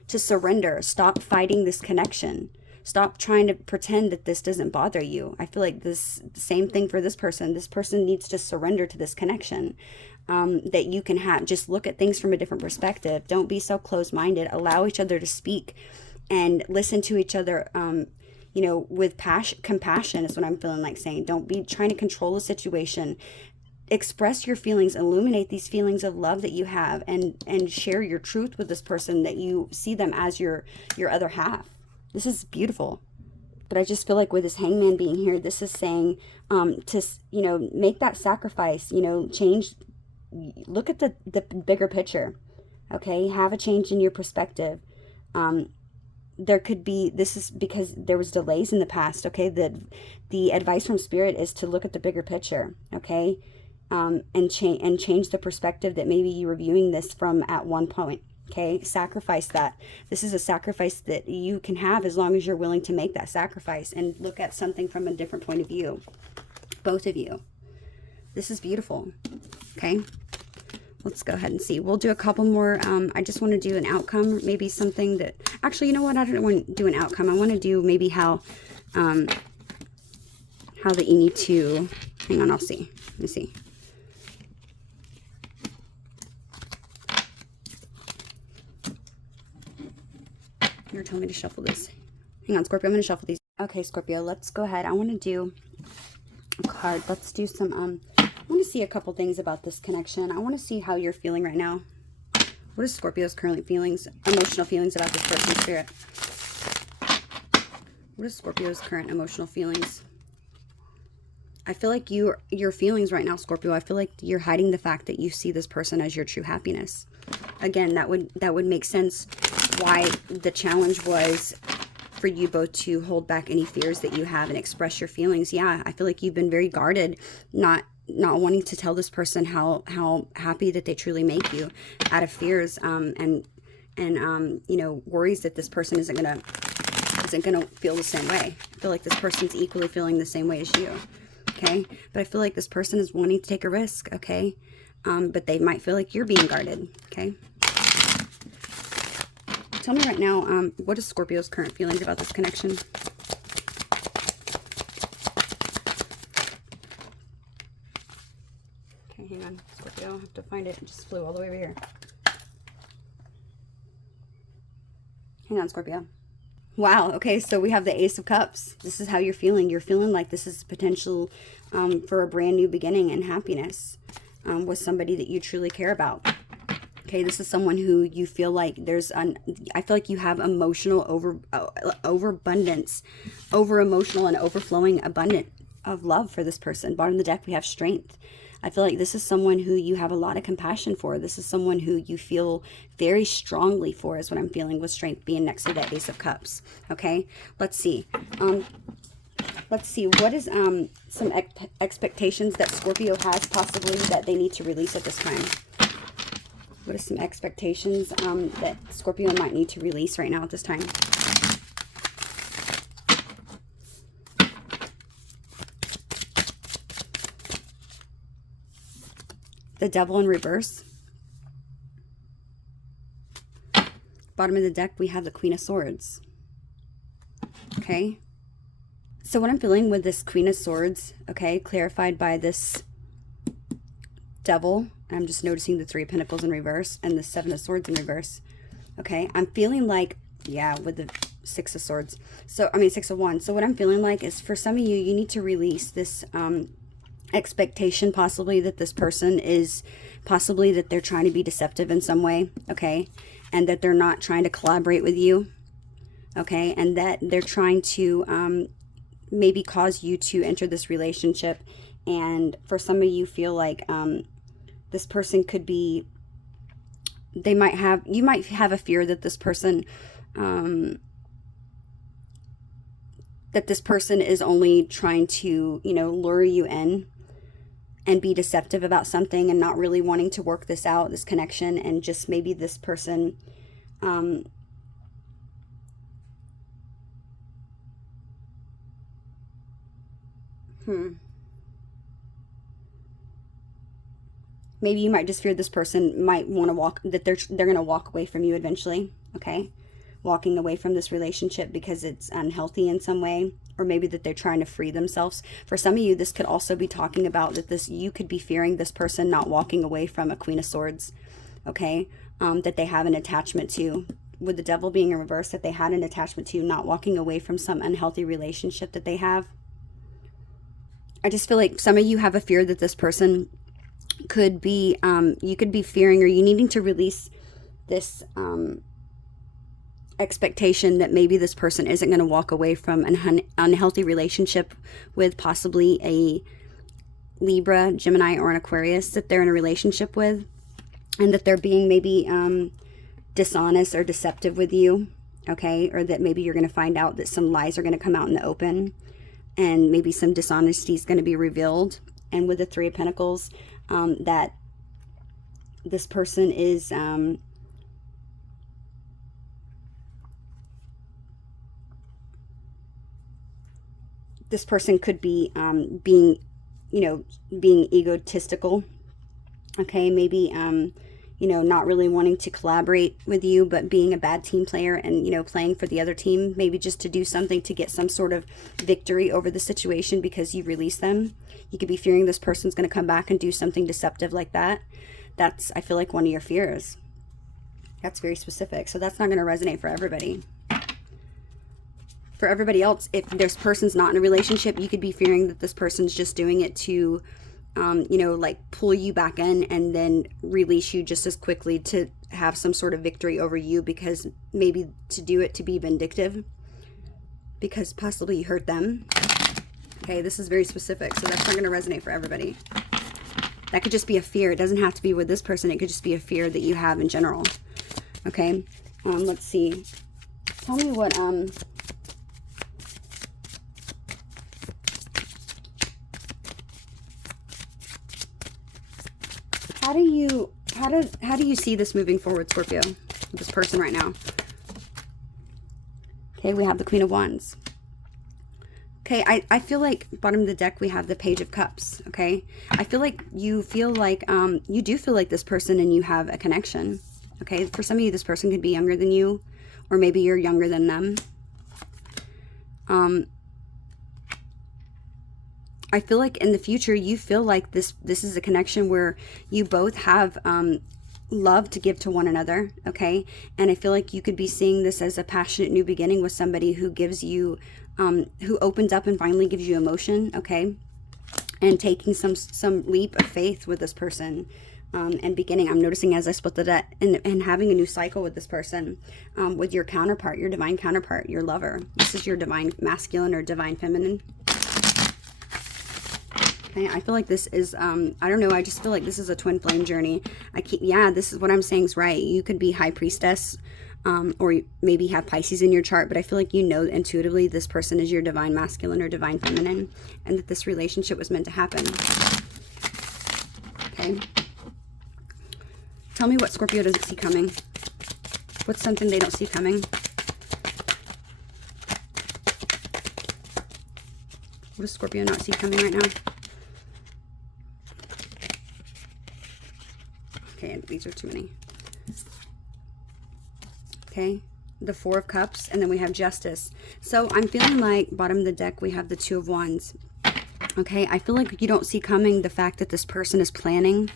To surrender. Stop fighting this connection. Stop trying to pretend that this doesn't bother you. I feel like this same thing for this person. This person needs to surrender to this connection. That you can have. Just look at things from a different perspective. Don't be so closed-minded. Allow each other to speak and listen to each other, you know, with compassion is what I'm feeling like saying. Don't be trying to control the situation. Express your feelings, illuminate these feelings of love that you have, and share your truth with this person, that you see them as your other half. This is beautiful. But I just feel like with this Hangman being here, this is saying to, you know, make that sacrifice, you know, change, look at the bigger picture, okay? Have a change in your perspective. There could be, this is because there was delays in the past, okay? The advice from Spirit is to look at the bigger picture, okay? And change the perspective that maybe you were viewing this from at one point, okay? Sacrifice that. This is a sacrifice that you can have as long as you're willing to make that sacrifice and look at something from a different point of view. Both of you. This is beautiful, okay? Let's go ahead and see. We'll do a couple more. I just want to do an outcome, maybe something that, actually, you know what? I don't want to do an outcome. I want to do maybe how that you need to, hang on, I'll see. Let me see. You're telling me to shuffle this. Hang on, Scorpio, I'm going to shuffle these. Okay, Scorpio, let's go ahead. I want to do a card. Let's do some, I want to see a couple things about this connection. I want to see how you're feeling right now. What is Scorpio's current feelings, emotional feelings about this person's Spirit? What is Scorpio's current emotional feelings? I feel like your feelings right now, Scorpio, I feel like you're hiding the fact that you see this person as your true happiness. Again, that would make sense why the challenge was for you both to hold back any fears that you have and express your feelings. Yeah, I feel like you've been very guarded, not wanting to tell this person how happy that they truly make you, out of fears and you know, worries that this person isn't gonna feel the same way. I feel like this person's equally feeling the same way as you, okay? But I feel like this person is wanting to take a risk, okay? But they might feel like you're being guarded, okay? Tell me right now, what is Scorpio's current feelings about this connection? Okay, hang on, Scorpio. I have to find it. It just flew all the way over here. Hang on, Scorpio. Wow, okay, so we have the Ace of Cups. This is how you're feeling. You're feeling like this is potential for a brand new beginning and happiness with somebody that you truly care about. Okay, this is someone who you feel like I feel like you have emotional overabundance, over-emotional and overflowing abundant of love for this person. Bottom of the deck, we have strength. I feel like this is someone who you have a lot of compassion for. This is someone who you feel very strongly for, is what I'm feeling with strength being next to that Ace of Cups. Okay, let's see. Let's see, what is some expectations that Scorpio has possibly that they need to release at this time? What are some expectations that Scorpio might need to release right now at this time? The Devil in reverse. Bottom of the deck, we have the Queen of Swords. Okay. So what I'm feeling with this Queen of Swords, okay, clarified by this Devil. I'm just noticing the Three of Pentacles in reverse and the Seven of Swords in reverse. Okay, I'm feeling like, yeah, with the Six of Swords. So, I mean, Six of Wands. So what I'm feeling like is for some of you, you need to release this expectation possibly that this person is, possibly that they're trying to be deceptive in some way, okay? And that they're not trying to collaborate with you, okay? And that they're trying to maybe cause you to enter this relationship. And for some of you feel like this person could be, you might have a fear that this person is only trying to, lure you in and be deceptive about something and not really wanting to work this out, this connection. And just maybe this person maybe you might just fear this person might want to they're going to walk away from you eventually, okay? Walking away from this relationship because it's unhealthy in some way, or maybe that they're trying to free themselves. For some of you, this could also be talking about that you could be fearing this person not walking away from a Queen of Swords, okay? That they have an attachment to, with the Devil being in reverse, that they had an attachment to, not walking away from some unhealthy relationship that they have. I just feel like some of you have a fear that this person could be, you could be fearing, or you needing to release this expectation that maybe this person isn't going to walk away from an unhealthy relationship with possibly a Libra, Gemini, or an Aquarius that they're in a relationship with, and that they're being maybe dishonest or deceptive with you, okay? Or that maybe you're going to find out that some lies are going to come out in the open, and maybe some dishonesty is going to be revealed. And with the Three of Pentacles, that this person is this person could be being egotistical, okay? Maybe not really wanting to collaborate with you, but being a bad team player and playing for the other team, maybe just to do something to get some sort of victory over the situation because you release them. You could be fearing this person's going to come back and do something deceptive like that. That's, I feel like, one of your fears. That's very specific, so that's not going to resonate for everybody. For everybody else, if this person's not in a relationship, you could be fearing that this person's just doing it to, like pull you back in and then release you just as quickly to have some sort of victory over you, because maybe to do it to be vindictive because possibly you hurt them. Okay, this is very specific, so that's not going to resonate for everybody. That could just be a fear. It doesn't have to be with this person. It could just be a fear that you have in general. Okay, let's see. Tell me what, how do you see this moving forward, Scorpio, with this person right now? Okay, we have the Queen of Wands. Okay, I feel like bottom of the deck we have the Page of Cups, okay? I feel like you feel like, you do feel like this person and you have a connection, okay? For some of you, this person could be younger than you, or maybe you're younger than them. I feel like in the future, you feel like this is a connection where you both have love to give to one another, okay? And I feel like you could be seeing this as a passionate new beginning with somebody who gives you, who opens up and finally gives you emotion, okay? And taking some leap of faith with this person and beginning. I'm noticing as I split the deck and having a new cycle with this person, with your counterpart, your divine counterpart, your lover. This is your divine masculine or divine feminine. I feel like this is, I don't know, I just feel like this is a twin flame journey. Yeah, this is what I'm saying is right. You could be High Priestess, or maybe have Pisces in your chart, but I feel like intuitively this person is your divine masculine or divine feminine, and that this relationship was meant to happen. Okay. Tell me what Scorpio doesn't see coming. What's something they don't see coming? What does Scorpio not see coming right now? Okay, these are too many. Okay, the Four of Cups, and then we have Justice. So I'm feeling like bottom of the deck we have the Two of Wands. Okay, I feel like you don't see coming the fact that this person is planning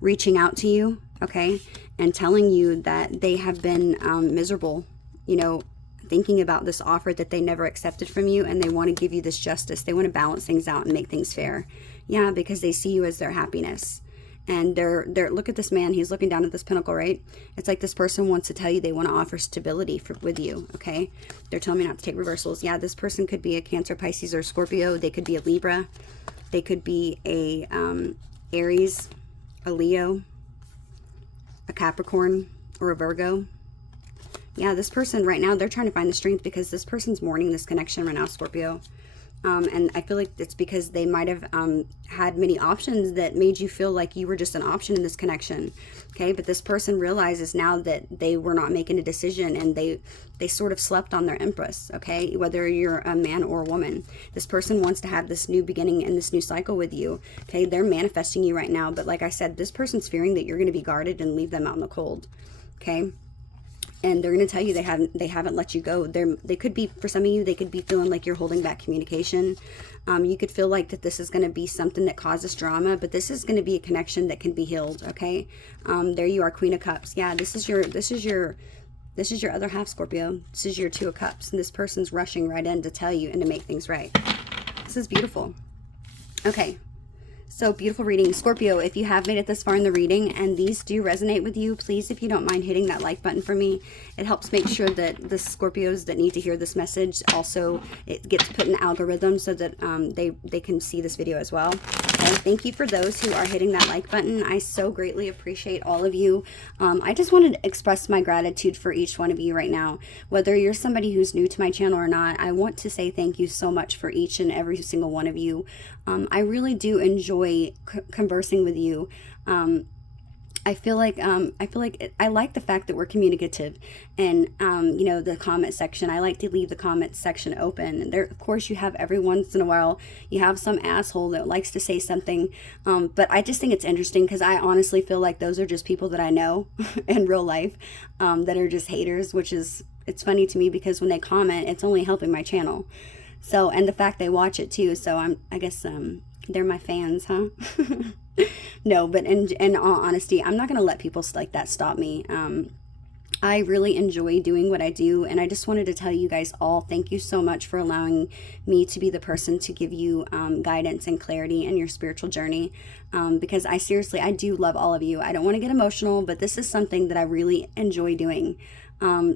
reaching out to you, okay, and telling you that they have been miserable, thinking about this offer that they never accepted from you, and they want to give you this justice. They want to balance things out and make things fair. Yeah, because they see you as their happiness. And they're look at this man, he's looking down at this pentacle, right? It's like this person wants to tell you they want to offer stability with you, okay? They're telling me not to take reversals. Yeah, this person could be a Cancer, Pisces, or Scorpio. They could be a Libra. They could be a Aries, a Leo, a Capricorn, or a Virgo. Yeah, this person right now, they're trying to find the strength because this person's mourning this connection right now, Scorpio. And I feel like it's because they might have had many options that made you feel like you were just an option in this connection. Okay, but this person realizes now that they were not making a decision, and they sort of slept on their empress. Okay, whether you're a man or a woman, this person wants to have this new beginning and this new cycle with you. Okay, they're manifesting you right now, but like I said, this person's fearing that you're going to be guarded and leave them out in the cold. Okay. And they're going to tell you they haven't let you go. They could be, for some of you, they could be feeling like you're holding back communication. You could feel like that this is going to be something that causes drama, but this is going to be a connection that can be healed. Okay, there you are, Queen of Cups. Yeah, this is your other half, Scorpio. This is your Two of Cups, and this person's rushing right in to tell you and to make things right. This is beautiful. Okay. So beautiful reading. Scorpio, if you have made it this far in the reading and these do resonate with you, please, if you don't mind hitting that like button for me. It helps make sure that the Scorpios that need to hear this message, also it gets put in the algorithm so that they can see this video as well. And thank you for those who are hitting that like button. I so greatly appreciate all of you. I just wanted to express my gratitude for each one of you right now. Whether you're somebody who's new to my channel or not, I want to say thank you so much for each and every single one of you. I really do enjoy conversing with you. I feel like I like the fact that we're communicative, and you know, the comment section, I like to leave the comment section open. And there, of course, you have every once in a while you have some asshole that likes to say something, but I just think it's interesting because I honestly feel like those are just people that I know in real life, that are just haters, which is, it's funny to me because when they comment, it's only helping my channel. So, and the fact they watch it too, so I guess they're my fans, huh? No, but in all honesty, I'm not going to let people like that stop me. I really enjoy doing what I do, and I just wanted to tell you guys all, thank you so much for allowing me to be the person to give you guidance and clarity in your spiritual journey, because I do love all of you. I don't want to get emotional, but this is something that I really enjoy doing.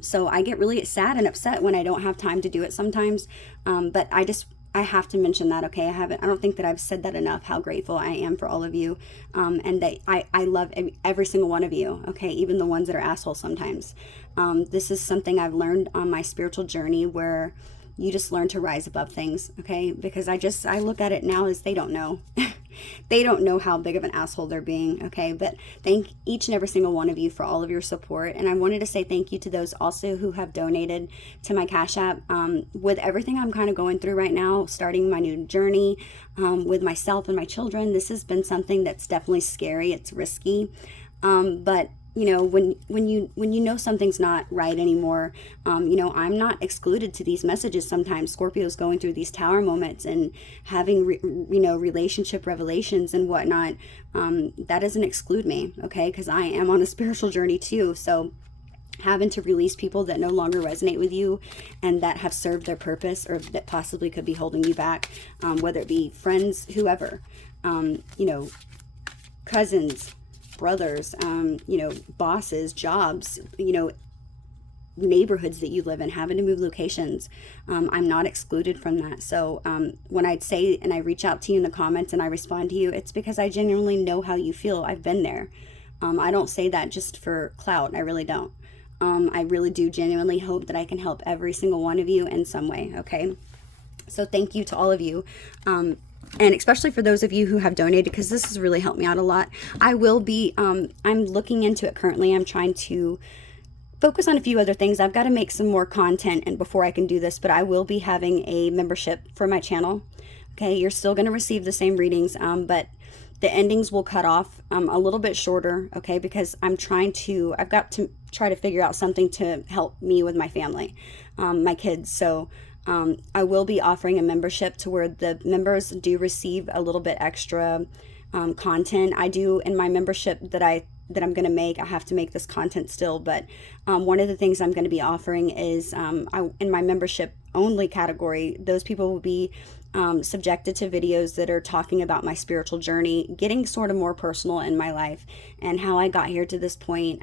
So I get really sad and upset when I don't have time to do it sometimes, but I have to mention that, okay? I don't think that I've said that enough, how grateful I am for all of you, and that I love every single one of you, okay? Even the ones that are assholes sometimes. This is something I've learned on my spiritual journey, where you just learn to rise above things, okay? Because I look at it now as they don't know. They don't know how big of an asshole they're being, okay? But thank each and every single one of you for all of your support. And I wanted to say thank you to those also who have donated to my Cash App. With everything I'm kind of going through right now, starting my new journey with myself and my children, this has been something that's definitely scary. It's risky. But you know, when you know something's not right anymore, you know, I'm not excluded to these messages. Sometimes Scorpio's going through these tower moments and having you know, relationship revelations and whatnot. That doesn't exclude me, okay? Because I am on a spiritual journey too. So having to release people that no longer resonate with you and that have served their purpose, or that possibly could be holding you back, whether it be friends, whoever, you know, cousins, brothers, you know, bosses, jobs, you know, neighborhoods that you live in, having to move locations. I'm not excluded from that. So when I'd say and I reach out to you in the comments and I respond to you, it's because I genuinely know how you feel. I've been there. I don't say that just for clout. I really don't. I really do genuinely hope that I can help every single one of you in some way. Okay. So thank you to all of you. And especially for those of you who have donated, because this has really helped me out a lot. I will be, I'm looking into it currently. I'm trying to focus on a few other things. I've got to make some more content and before I can do this, but I will be having a membership for my channel. Okay, you're still going to receive the same readings, but the endings will cut off a little bit shorter, okay, because I've got to try to figure out something to help me with my family, my kids. So I will be offering a membership to where the members do receive a little bit extra content. I do in my membership that I'm going to make. I have to make this content still, but one of the things I'm going to be offering is in my membership only category, those people will be subjected to videos that are talking about my spiritual journey, getting sort of more personal in my life and how I got here to this point.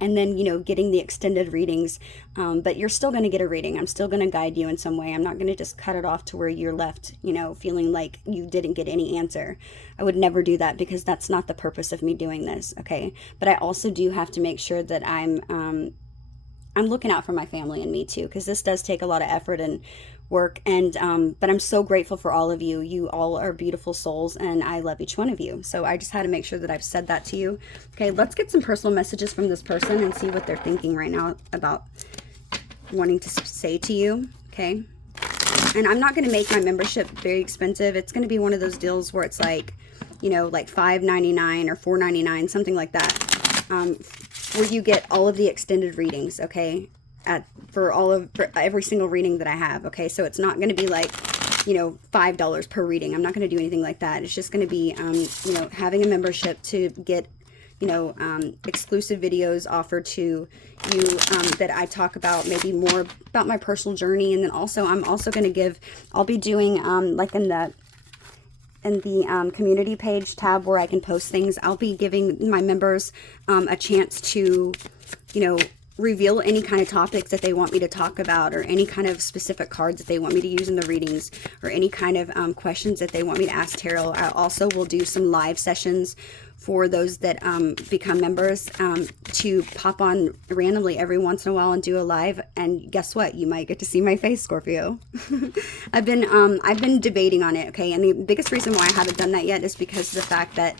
And then, you know, getting the extended readings. But you're still going to get a reading. I'm still going to guide you in some way. I'm not going to just cut it off to where you're left, you know, feeling like you didn't get any answer. I would never do that, because that's not the purpose of me doing this. Okay. But I also do have to make sure that I'm looking out for my family and me too, because this does take a lot of effort and work. And but I'm so grateful for all of you. You all are beautiful souls, and I love each one of you. So I just had to make sure that I've said that to you. Okay, let's get some personal messages from this person and see what they're thinking right now about wanting to say to you. Okay, and I'm not going to make my membership very expensive. It's going to be one of those deals where it's like, you know, like $5.99 or $4.99, something like that, where you get all of the extended readings. Okay, for every single reading that I have. Okay, so it's not going to be like, you know, $5 per reading. I'm not going to do anything like that. It's just going to be, you know, having a membership to get, you know, exclusive videos offered to you that I talk about maybe more about my personal journey. And then also, I'm also going to give, I'll be doing like in the community page tab where I can post things, I'll be giving my members a chance to, you know, reveal any kind of topics that they want me to talk about, or any kind of specific cards that they want me to use in the readings, or any kind of questions that they want me to ask tarot. I also will do some live sessions for those that become members, to pop on randomly every once in a while and do a live. And guess what? You might get to see my face, Scorpio. I've been debating on it. Okay, and the biggest reason why I haven't done that yet is because of the fact that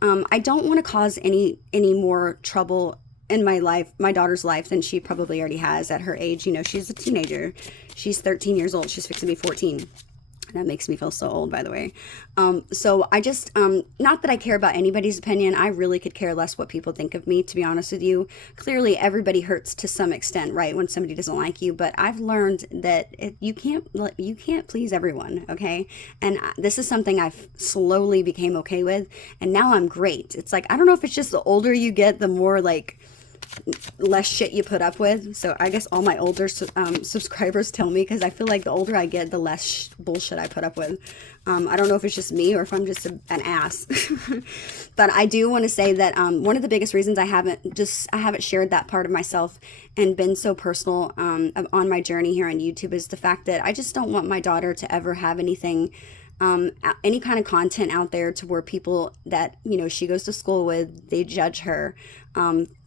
I don't want to cause any more trouble in my life, my daughter's life, than she probably already has at her age. You know, she's a teenager. She's 13 years old. She's fixing to be 14. That makes me feel so old, by the way. So I just, not that I care about anybody's opinion. I really could care less what people think of me, to be honest with you. Clearly, everybody hurts to some extent, right, when somebody doesn't like you. But I've learned that you can't please everyone, okay? And this is something I've slowly became okay with. And now I'm great. It's like, I don't know if it's just the older you get, the more like less shit you put up with. So I guess all my older subscribers tell me, because I feel like the older I get, the less bullshit I put up with. I don't know if it's just me or if I'm just an ass. But I do want to say that one of the biggest reasons I haven't shared that part of myself and been so personal on my journey here on YouTube is the fact that I just don't want my daughter to ever have anything, any kind of content out there to where people that, you know, she goes to school with, they judge her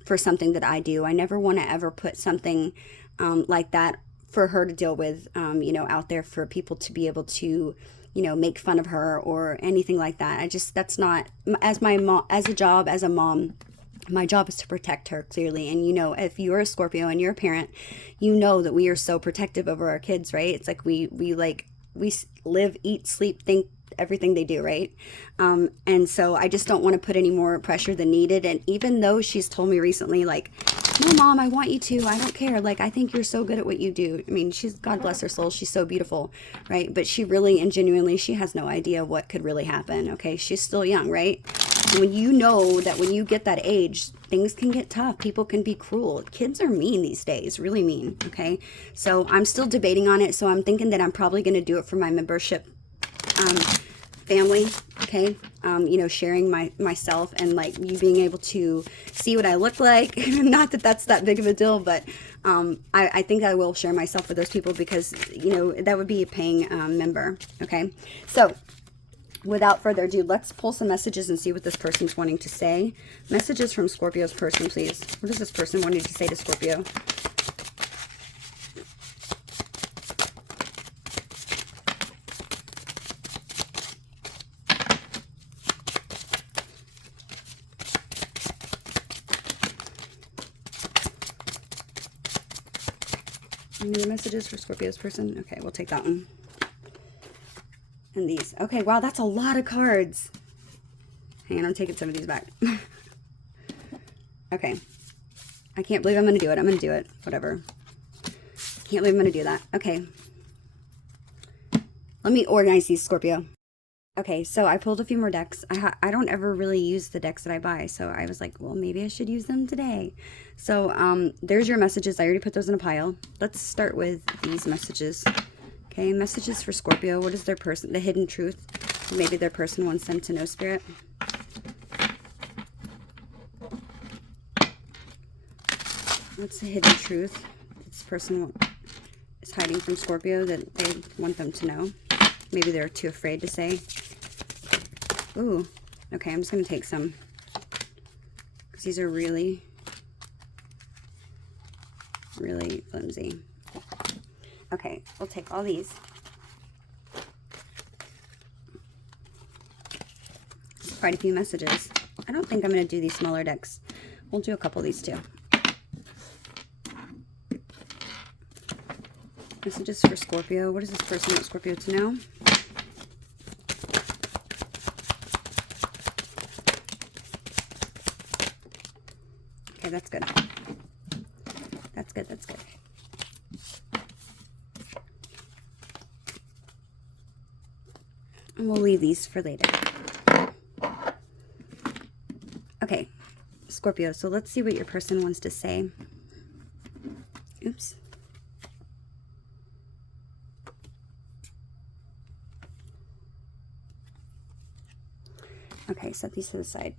for something that I do. I never want to ever put something like that for her to deal with, you know, out there for people to be able to, you know, make fun of her or anything like that. That's not, as my mom, as a mom, my job is to protect her, clearly. And, you know, if you're a Scorpio and you're a parent, you know that we are so protective over our kids, right? It's like we live, eat, sleep, think, everything they do, right? And so I just don't want to put any more pressure than needed. And even though she's told me recently, like, no, Mom, I want you to, I don't care. Like, I think you're so good at what you do. I mean, God bless her soul, she's so beautiful, right? But she really and genuinely, she has no idea what could really happen, okay? She's still young, right? And when you know that when you get that age, things can get tough. People can be cruel. Kids are mean these days, really mean, okay? So I'm still debating on it. So I'm thinking that I'm probably going to do it for my membership family, okay? You know, sharing myself and like you being able to see what I look like. Not that that's that big of a deal, but I think I will share myself with those people because, you know, that would be a paying member, okay? So without further ado, let's pull some messages and see what this person's wanting to say. Messages from Scorpio's person, please. What is this person wanting to say to Scorpio? Any messages for Scorpio's person? Okay, we'll take that one. And these. Okay, wow, that's a lot of cards. Hang on, I'm taking some of these back. Okay. I can't believe I'm going to do it. I'm going to do it. Whatever. Can't believe I'm going to do that. Okay. Let me organize these, Scorpio. Okay, so I pulled a few more decks. I don't ever really use the decks that I buy, so I was like, well, maybe I should use them today. So there's your messages. I already put those in a pile. Let's start with these messages. Okay, messages for Scorpio. What is their person, the hidden truth? Maybe their person wants them to know, Spirit. What's the hidden truth this person is hiding from Scorpio that they want them to know? Maybe they're too afraid to say. Ooh, okay, I'm just going to take some. Because these are really, really flimsy. Okay, we'll take all these. Quite a few messages. I don't think I'm going to do these smaller decks. We'll do a couple of these too. Messages for Scorpio. What does this person want Scorpio to know? Okay, that's good. That's good, that's good. And we'll leave these for later. Okay, Scorpio, so let's see what your person wants to say. Oops. Okay, set these to the side.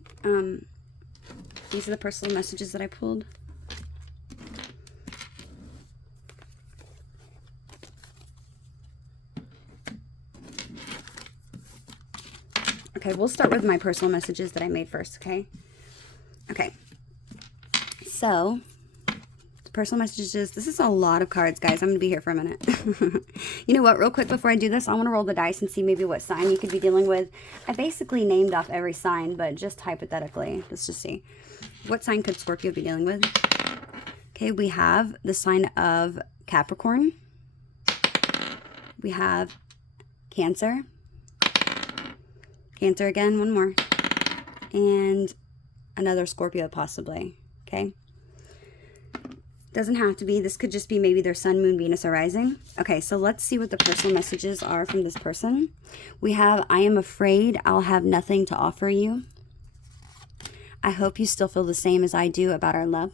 These are the personal messages that I pulled. Okay, we'll start with my personal messages that I made first, okay? Okay. So, the personal messages, this is a lot of cards, guys. I'm going to be here for a minute. You know what? Real quick before I do this, I want to roll the dice and see maybe what sign you could be dealing with. I basically named off every sign, but just hypothetically. Let's just see. What sign could Scorpio be dealing with? Okay, we have the sign of Capricorn. We have Cancer. Cancer again, one more. And another Scorpio possibly, okay? Doesn't have to be. This could just be maybe their sun, moon, Venus, or rising. Okay, so let's see what the personal messages are from this person. We have, I am afraid I'll have nothing to offer you. I hope you still feel the same as I do about our love.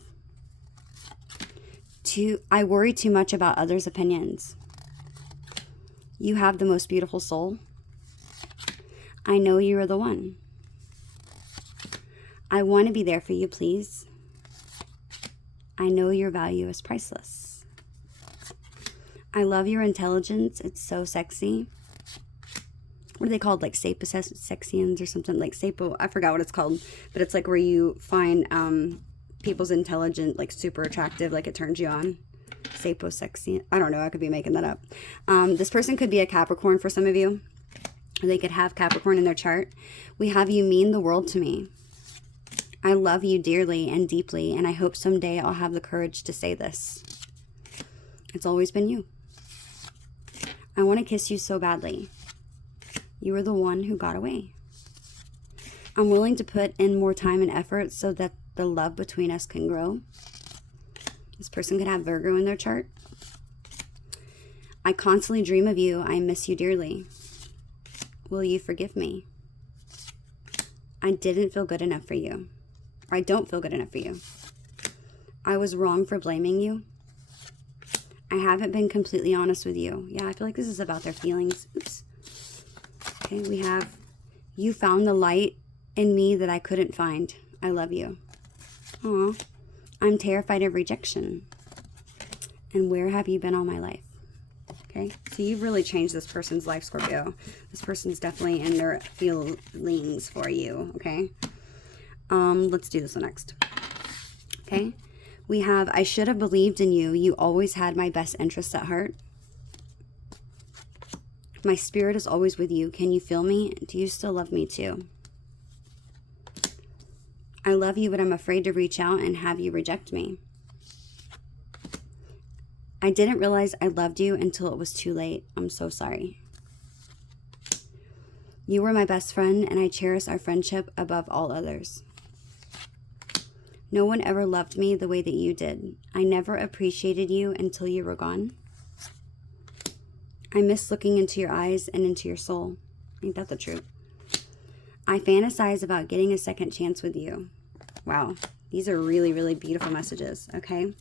I worry too much about others' opinions. You have the most beautiful soul. I know you are the one. I want to be there for you, please. I know your value is priceless. I love your intelligence. It's so sexy. What are they called? Like sapiosexuals or something? Like sapo, I forgot what it's called. But it's like where you find people's intelligence like super attractive, like it turns you on. Sapiosexual. I don't know. I could be making that up. This person could be a Capricorn for some of you. They could have Capricorn in their chart. We have you mean the world to me. I love you dearly and deeply, and I hope someday I'll have the courage to say this. It's always been you. I want to kiss you so badly. You were the one who got away. I'm willing to put in more time and effort so that the love between us can grow. This person could have Virgo in their chart. I constantly dream of you. I miss you dearly. Will you forgive me? I didn't feel good enough for you. I don't feel good enough for you. I was wrong for blaming you. I haven't been completely honest with you. Yeah, I feel like this is about their feelings. Oops. Okay, we have, you found the light in me that I couldn't find. I love you. Aw, I'm terrified of rejection. And where have you been all my life? Okay, so you've really changed this person's life, Scorpio. This person's definitely in their feelings for you, okay? Let's do this one next. Okay, we have, I should have believed in you. You always had my best interests at heart. My spirit is always with you. Can you feel me? Do you still love me too? I love you, but I'm afraid to reach out and have you reject me. I didn't realize I loved you until it was too late. I'm so sorry. You were my best friend, and I cherish our friendship above all others. No one ever loved me the way that you did. I never appreciated you until you were gone. I miss looking into your eyes and into your soul. Ain't that the truth? I fantasize about getting a second chance with you. Wow, these are really, really beautiful messages, okay?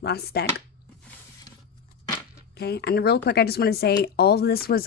Last deck. Okay, and real quick, I just want to say all of this was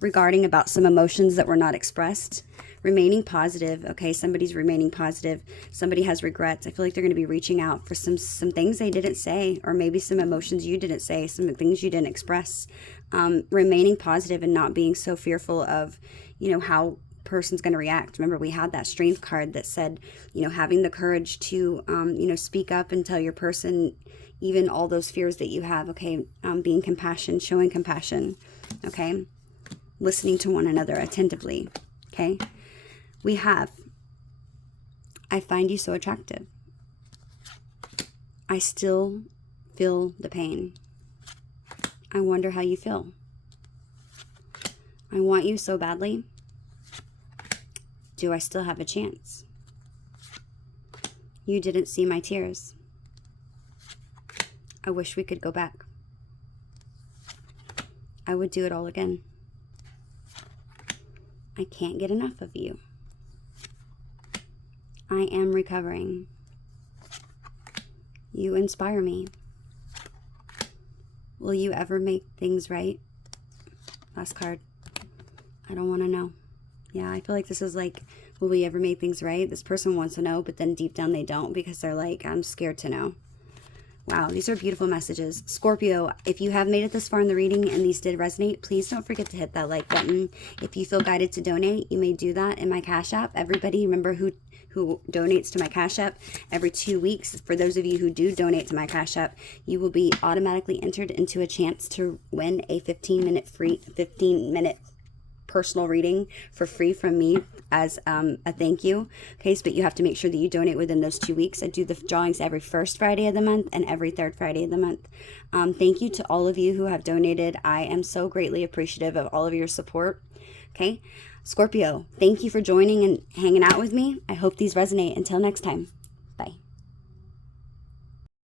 regarding about some emotions that were not expressed. Remaining positive, okay? Somebody's remaining positive. Somebody has regrets. I feel like they're going to be reaching out for some things they didn't say, or maybe some emotions you didn't say, some things you didn't express. Remaining positive and not being so fearful of, you know, how person's going to react. Remember, we had that strength card that said, you know, having the courage to, you know, speak up and tell your person even all those fears that you have, okay? Being compassion, showing compassion, okay? Listening to one another attentively, okay? We have, I find you so attractive. I still feel the pain. I wonder how you feel. I want you so badly. Do I still have a chance? You didn't see my tears. I wish we could go back. I would do it all again. I can't get enough of you. I am recovering. You inspire me. Will you ever make things right? Last card. I don't want to know. Yeah, I feel like this is like, will we ever make things right? This person wants to know, but then deep down they don't, because they're like, I'm scared to know. Wow, these are beautiful messages. Scorpio, if you have made it this far in the reading and these did resonate, please don't forget to hit that like button. If you feel guided to donate, you may do that in my Cash App. Everybody, remember who donates to my Cash App every 2 weeks. For those of you who do donate to my Cash App, you will be automatically entered into a chance to win a 15-minute personal reading for free from me as a thank you. Okay, but you have to make sure that you donate within those 2 weeks. I do the drawings every first Friday of the month and every third Friday of the month. Thank you to all of you who have donated. I am so greatly appreciative of all of your support. Okay, Scorpio, thank you for joining and hanging out with me. I hope these resonate. Until next time.